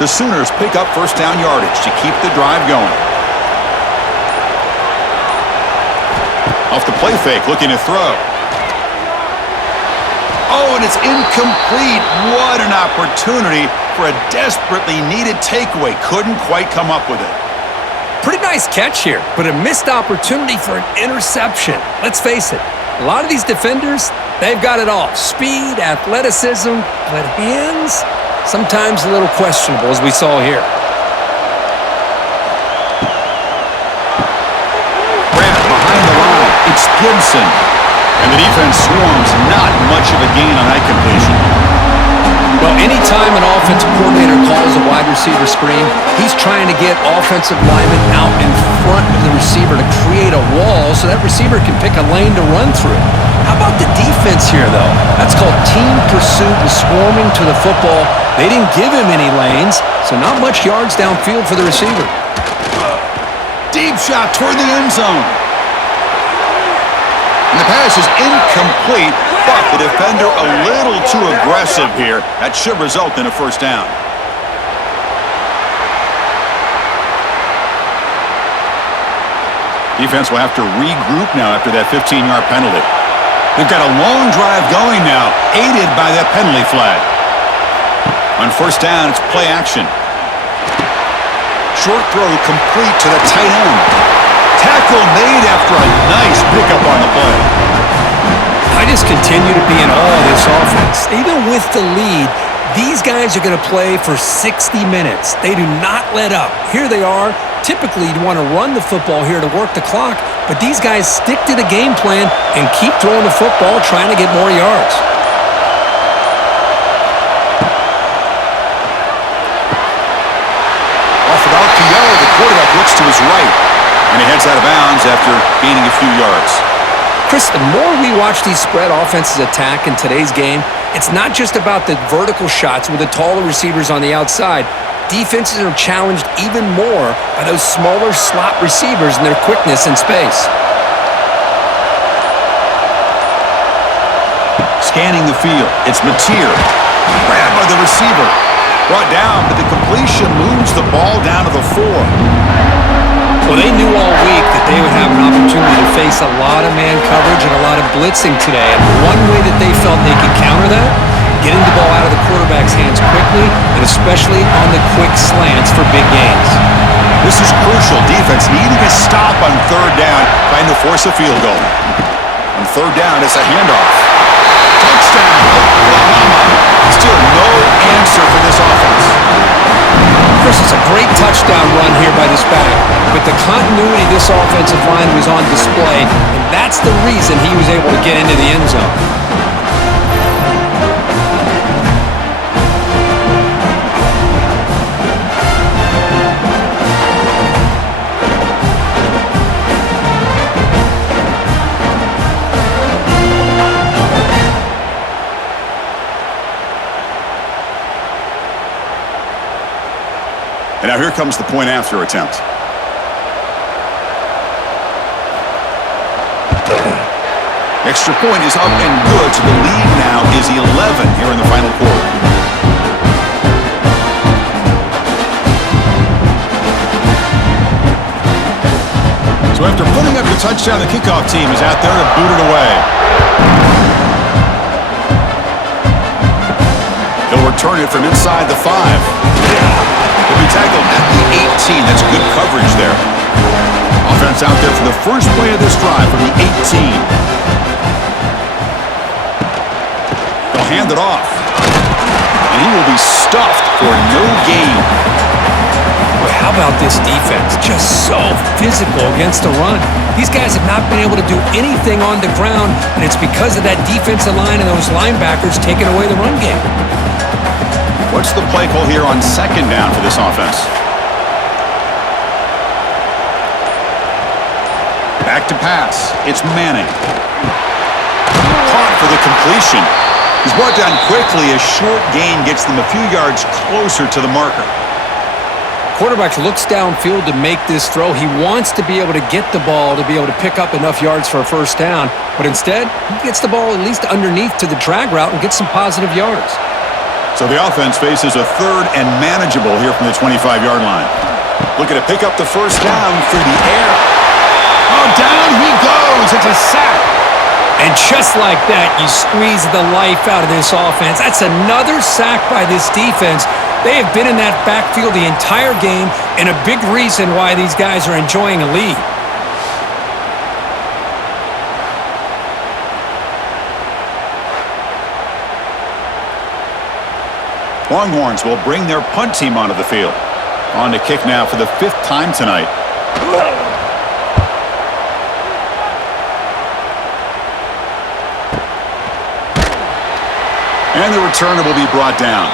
The Sooners pick up first down yardage to keep the drive going. Off the play fake, looking to throw. Oh, and it's incomplete. What an opportunity for a desperately needed takeaway. Couldn't quite come up with it. Pretty nice catch here, but a missed opportunity for an interception. Let's face it, a lot of these defenders, they've got it all. Speed, athleticism, but hands, sometimes a little questionable, as we saw here. Grab behind the line. It's Gibson. And the defense swarms, not much of a gain on that completion. Well, anytime an offensive coordinator calls a wide receiver screen, he's trying to get offensive linemen out in front of the receiver to create a wall so that receiver can pick a lane to run through. How about the defense here, though? That's called team pursuit and swarming to the football. They didn't give him any lanes, so not much yards downfield for the receiver. Deep shot toward the end zone. And the pass is incomplete, but the defender a little too aggressive here. That should result in a first down. Defense will have to regroup now after that 15-yard penalty. They've got a long drive going now, aided by that penalty flag. On first down, it's play action. Short throw complete to the tight end. Tackle made after a nice pickup on the play. I just continue to be in awe of this offense. Even with the lead, these guys are going to play for 60 minutes. They do not let up. Here they are. Typically, you'd want to run the football here to work the clock, but these guys stick to the game plan and keep throwing the football, trying to get more yards. Offered out to Yo. The quarterback looks to his right, and he heads out of bounds after gaining a few yards. Chris, the more we watch these spread offenses attack in today's game, it's not just about the vertical shots with the taller receivers on the outside. Defenses are challenged even more by those smaller slot receivers and their quickness in space. Scanning the field, it's Mateer. Grabbed by the receiver. Brought down, but the completion moves the ball down to the 4. Well, they knew all week that they would have an opportunity to face a lot of man coverage and a lot of blitzing today. And one way that they felt they could counter that, getting the ball out of the quarterback's hands quickly, and especially on the quick slants for big gains. This is crucial. Defense needing a stop on third down, trying to force a field goal. On third down, it's a handoff. Touchdown, Oklahoma. Still no answer for this offense. Chris, it's a great touchdown run here by this back, but the continuity this offensive line was on display, and that's the reason he was able to get into the end zone. And now here comes the point after attempt. Extra point is up and good, so the lead now is 11 here in the final quarter. So after putting up the touchdown, the kickoff team is out there to boot it away. He'll return it from inside the 5. He'll be tackled at the 18. That's good coverage there. Offense out there for the first play of this drive from the 18. They'll hand it off. And he will be stuffed for no gain. Well, how about this defense? Just so physical against the run. These guys have not been able to do anything on the ground, and it's because of that defensive line and those linebackers taking away the run game. What's the play call here on second down for this offense? Back to pass. It's Manning. Caught for the completion. He's brought down quickly. A short gain gets them a few yards closer to the marker. Quarterback looks downfield to make this throw. He wants to be able to get the ball to be able to pick up enough yards for a first down, but instead, he gets the ball at least underneath to the drag route and gets some positive yards. So the offense faces a third and manageable here from the 25-yard line. Looking to pick up the first down through the air. Oh, down he goes. It's a sack. And just like that, you squeeze the life out of this offense. That's another sack by this defense. They have been in that backfield the entire game, and a big reason why these guys are enjoying a lead. Longhorns will bring their punt team onto the field. On to kick now for the 5th time tonight. And the returner will be brought down.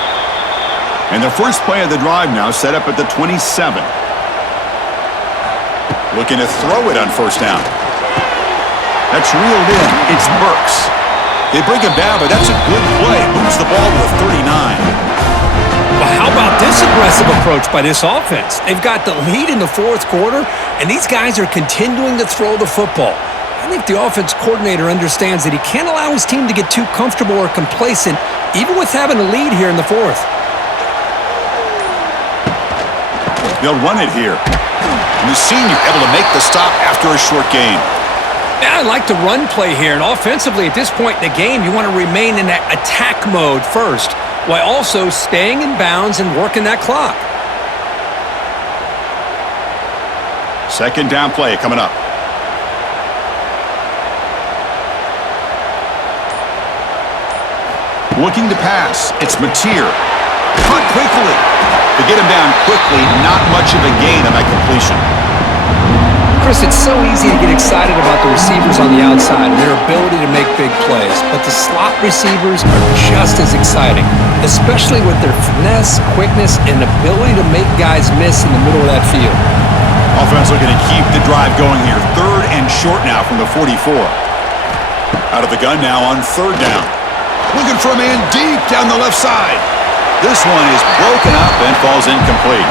And the first play of the drive now set up at the 27. Looking to throw it on first down. That's reeled in. It's Burks. They bring him down, but that's a good play. Moves the ball to the 39. Well, how about this aggressive approach by this offense? They've got the lead in the 4th quarter, and these guys are continuing to throw the football. And think the offense coordinator understands that he can't allow his team to get too comfortable or complacent, even with having a lead here in the fourth. They'll run it here. And the senior able to make the stop after a short gain. Yeah, I like the run play here, and offensively at this point in the game, you want to remain in that attack mode first, while also staying in bounds and working that clock. Second down play coming up. Looking to pass. It's Mateer. Cut quickly. To get him down quickly, not much of a gain on that completion. Chris, it's so easy to get excited about the receivers on the outside and their ability to make big plays, but the slot receivers are just as exciting, especially with their finesse, quickness, and ability to make guys miss in the middle of that field. Offense looking to keep the drive going here. Third and short now from the 44. Out of the gun now on third down. Looking for a man deep down the left side. This one is broken up and falls incomplete.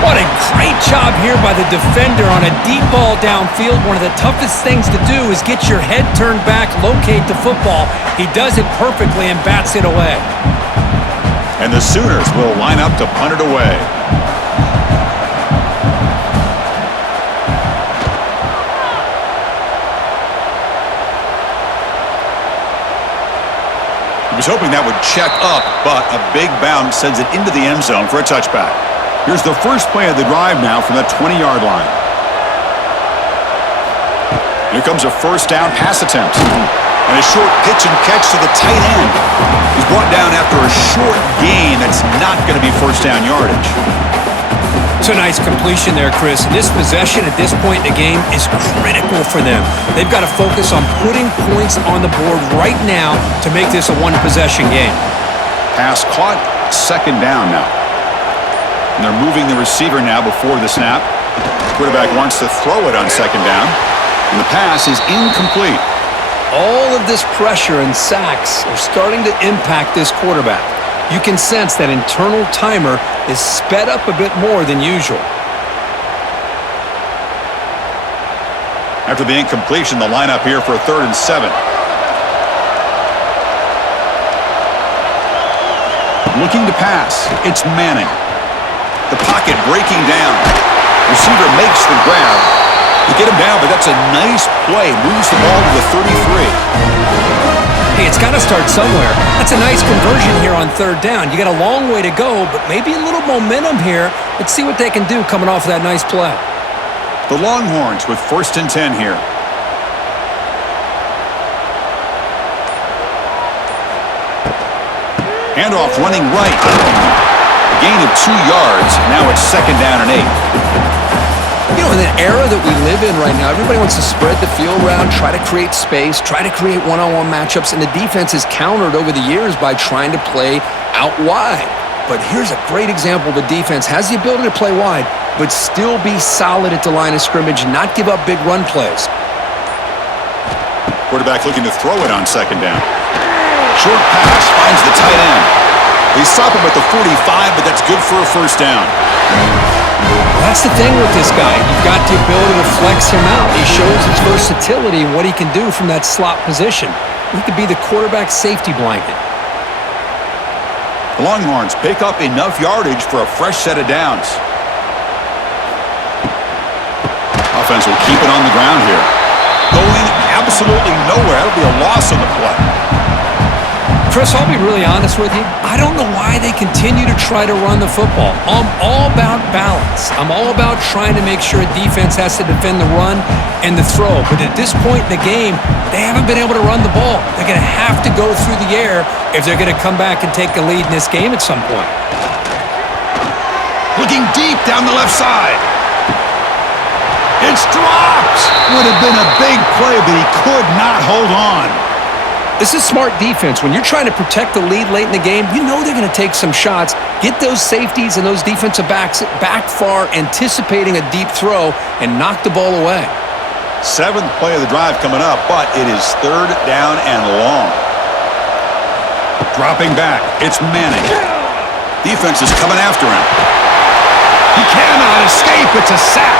What a great job here by the defender on a deep ball downfield. One of the toughest things to do is get your head turned back, locate the football. He does it perfectly and bats it away. And the Sooners will line up to punt it away. He was hoping that would check up, but a big bounce sends it into the end zone for a touchback. Here's the first play of the drive now from the 20-yard line. Here comes a first down pass attempt. And a short pitch and catch to the tight end. He's brought down after a short gain that's not going to be first down yardage. It's a nice completion there, Chris. And this possession at this point in the game is critical for them. They've got to focus on putting points on the board right now to make this a one-possession game. Pass caught, second down now. And they're moving the receiver now before the snap. Quarterback wants to throw it on second down. And the pass is incomplete. All of this pressure and sacks are starting to impact this quarterback. You can sense that internal timer is sped up a bit more than usual. After the incompletion, the lineup here for a 3rd and 7. Looking to pass. It's Manning. The pocket breaking down. Receiver makes the grab. To get him down, but that's a nice play. Moves the ball to the 33. Hey, it's got to start somewhere. That's a nice conversion here on third down. You got a long way to go, but maybe a little momentum here. Let's see what they can do coming off of that nice play. The Longhorns with 1st and 10 here. Handoff running right. Gain of 2 yards. Now it's 2nd down and 8. You know, in the era that we live in right now, everybody wants to spread the field around, try to create space, try to create one-on-one matchups, and the defense is countered over the years by trying to play out wide. But here's a great example. The defense has the ability to play wide, but still be solid at the line of scrimmage and not give up big run plays. Quarterback looking to throw it on 2nd down. Short pass finds the tight end. They stop him at the 45, but that's good for a first down. That's the thing with this guy. You've got the ability to flex him out. He shows his versatility and what he can do from that slot position. He could be the quarterback's safety blanket. The Longhorns pick up enough yardage for a fresh set of downs. Offense will keep it on the ground here. Going absolutely nowhere. That'll be a loss on the play. Chris, I'll be really honest with you. I don't know why they continue to try to run the football. I'm all about balance. I'm all about trying to make sure a defense has to defend the run and the throw. But at this point in the game, they haven't been able to run the ball. They're going to have to go through the air if they're going to come back and take a lead in this game at some point. Looking deep down the left side. It's dropped. Would have been a big play, but he could not hold on. This is smart defense. When you're trying to protect the lead late in the game, you know they're going to take some shots, get those safeties and those defensive backs back far, anticipating a deep throw, and knock the ball away. 7th play of the drive coming up, but it is 3rd down and long. Dropping back, it's Manning. Defense is coming after him. He cannot escape. It's a sack.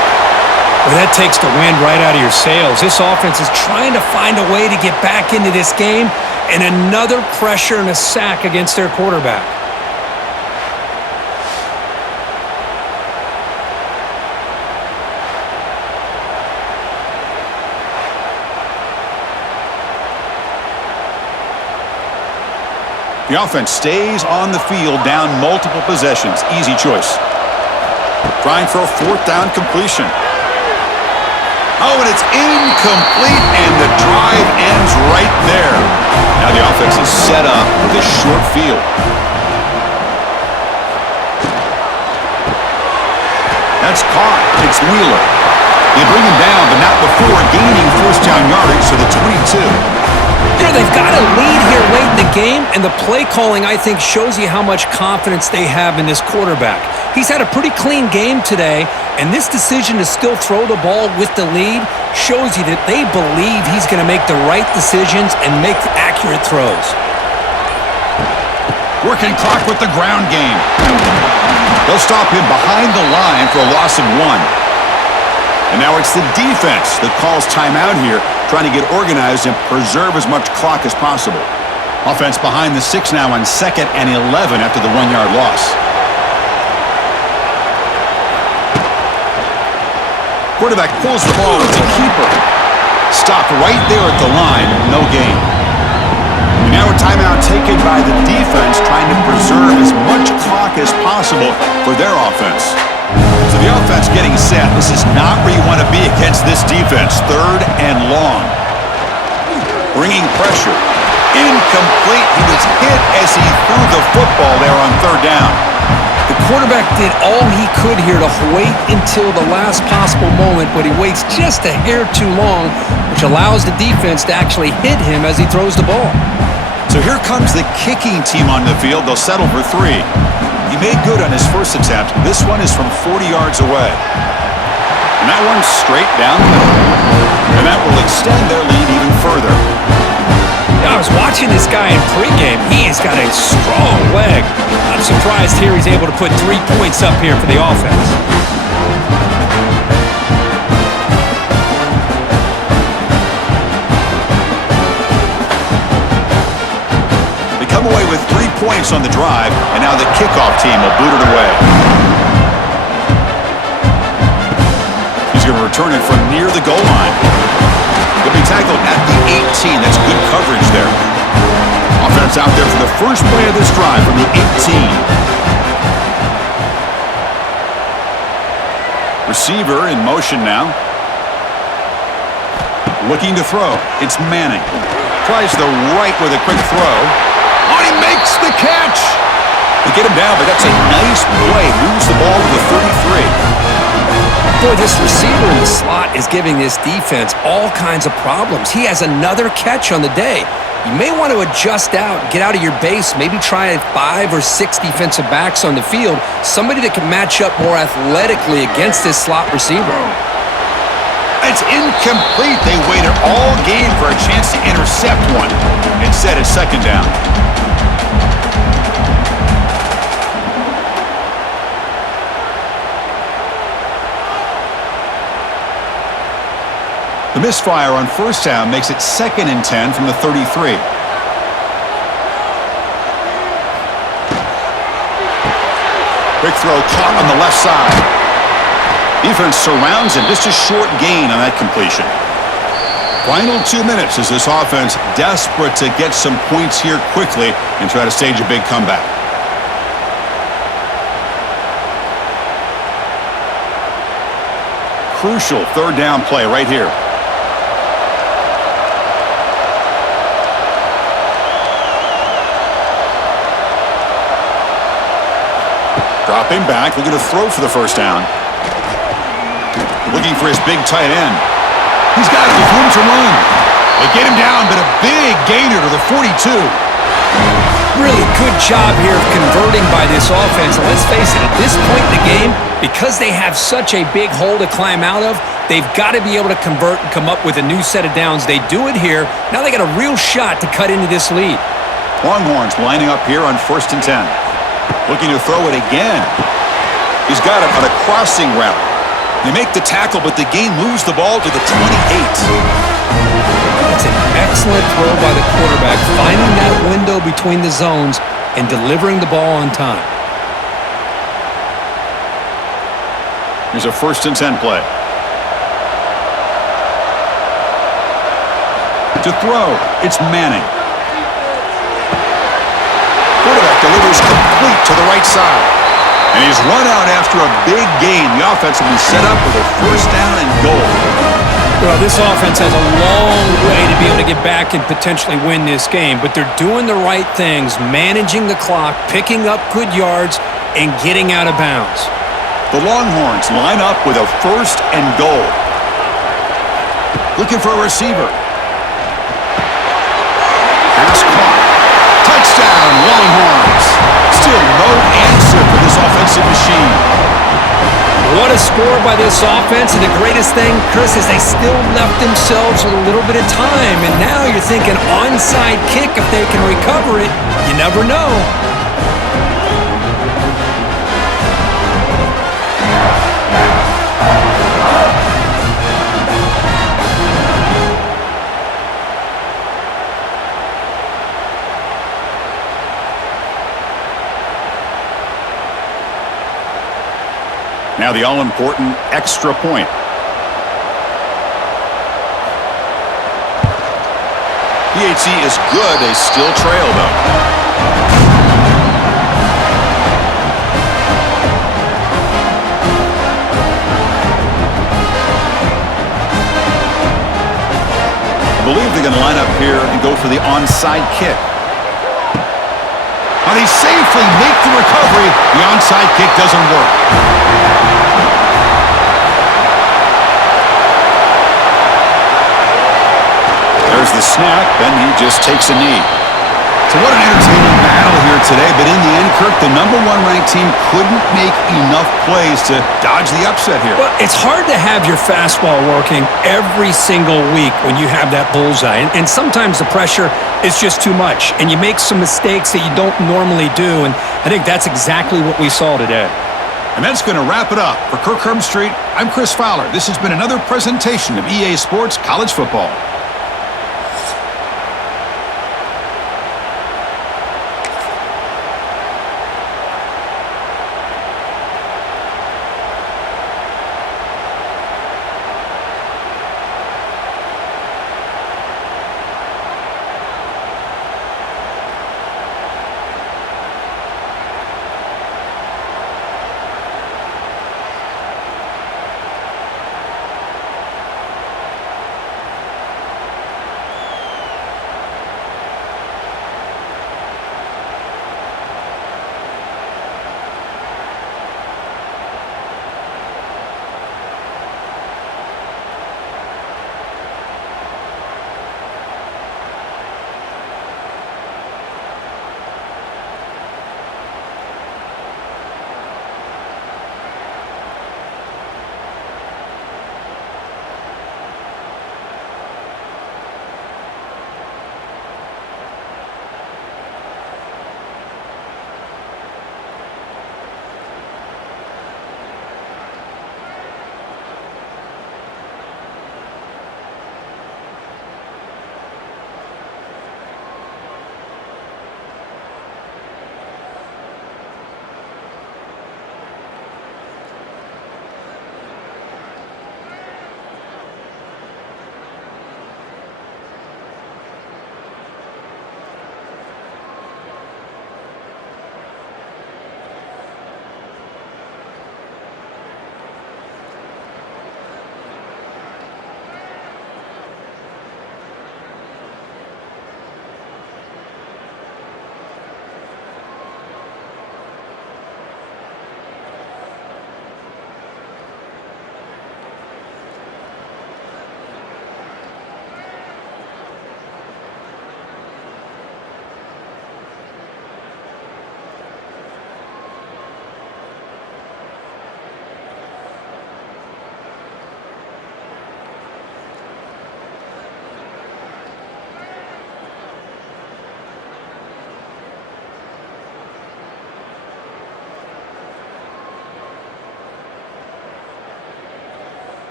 Well, that takes the wind right out of your sails. This offense is trying to find a way to get back into this game, and another pressure and a sack against their quarterback. The offense stays on the field, down multiple possessions. Easy choice. Trying for a fourth down completion. Oh, and it's incomplete, and the drive ends right there. Now the offense is set up with a short field. That's caught. It's Wheeler. They bring him down, but not before gaining first down yardage to the 22. You know, they've got a lead here late in the game, and the play calling, I think, shows you how much confidence they have in this quarterback. He's had a pretty clean game today, and this decision to still throw the ball with the lead shows you that they believe he's going to make the right decisions and make accurate throws. Working clock with the ground game. They'll stop him behind the line for a loss of 1. And now it's the defense that calls timeout here, trying to get organized and preserve as much clock as possible. Offense behind the 6 now on 2nd and 11 after the 1-yard loss. Quarterback pulls the ball. It's a keeper. Stopped right there at the line. No gain. And now a timeout taken by the defense, trying to preserve as much clock as possible for their offense. So the offense getting set. This is not where you want to be against this defense. 3rd and long. Bringing pressure. Incomplete. He was hit as he threw the football there on 3rd down. The quarterback did all he could here to wait until the last possible moment, but he waits just a hair too long, which allows the defense to actually hit him as he throws the ball. So here comes the kicking team on the field. They'll settle for 3. He made good on his first attempt. This one is from 40 yards away. And that one's straight down the middle. And that will extend their lead even further. I was watching this guy in pregame. He has got a strong leg. I'm surprised here he's able to put 3 points up here for the offense. Come away with 3 points on the drive, and now the kickoff team will boot it away. He's going to return it from near the goal line. He'll be tackled at the 18. That's good coverage there. Offense out there for the first play of this drive from the 18. Receiver in motion now. Looking to throw. It's Manning. Tries the right with a quick throw. Oh, he makes the catch. They get him down, but that's a nice play. Moves the ball to the 33. Boy, this receiver in the slot is giving this defense all kinds of problems. He has another catch on the day. You may want to adjust out, get out of your base, maybe try 5 or 6 defensive backs on the field, somebody that can match up more athletically against this slot receiver. It's incomplete. They waited all game for a chance to intercept one. Instead, it's 2nd down. The misfire on 1st down makes it 2nd and 10 from the 33. Quick throw caught on the left side. Defense surrounds him. Just a short gain on that completion. Final 2 minutes as this offense desperate to get some points here quickly and try to stage a big comeback. Crucial 3rd down play right here. Dropping back, looking to throw for the 1st down. Looking for his big tight end. He's got it with room to run. They get him down, but a big gainer to the 42. Really good job here of converting by this offense. And let's face it, at this point in the game, because they have such a big hole to climb out of, they've got to be able to convert and come up with a new set of downs. They do it here. Now they got a real shot to cut into this lead. Longhorns lining up here on 1st and 10. Looking to throw it again. He's got it on a crossing route. They make the tackle, but the game moves the ball to the 28. That's an excellent throw by the quarterback, finding that window between the zones and delivering the ball on time. Here's a 1st and 10 play. To throw, it's Manning. Quarterback delivers complete to the right side. And he's run out after a big gain. The offense will be set up with a 1st down and goal. Well, this offense has a long way to be able to get back and potentially win this game, but they're doing the right things, managing the clock, picking up good yards, and getting out of bounds. The Longhorns line up with a 1st and goal. Looking for a receiver. Pass caught. Touchdown, Longhorns. Still no answer for this offensive machine. What a score by this offense, and the greatest thing, Chris, is they still left themselves with a little bit of time, and now you're thinking onside kick if they can recover it. You never know. Now the all-important extra point. PAT is good. They still trail, though. I believe they're going to line up here and go for the onside kick. And they safely make the recovery. The onside kick doesn't work. There's the snap, and he just takes a knee. So what an entertaining battle here today, but in the end, Kirk, the #1 ranked team couldn't make enough plays to dodge the upset here. Well, it's hard to have your fastball working every single week when you have that bullseye, and sometimes the pressure is just too much, and you make some mistakes that you don't normally do, and I think that's exactly what we saw today. And that's going to wrap it up. For Kirk Herbstreit, I'm Chris Fowler. This has been another presentation of EA Sports College Football.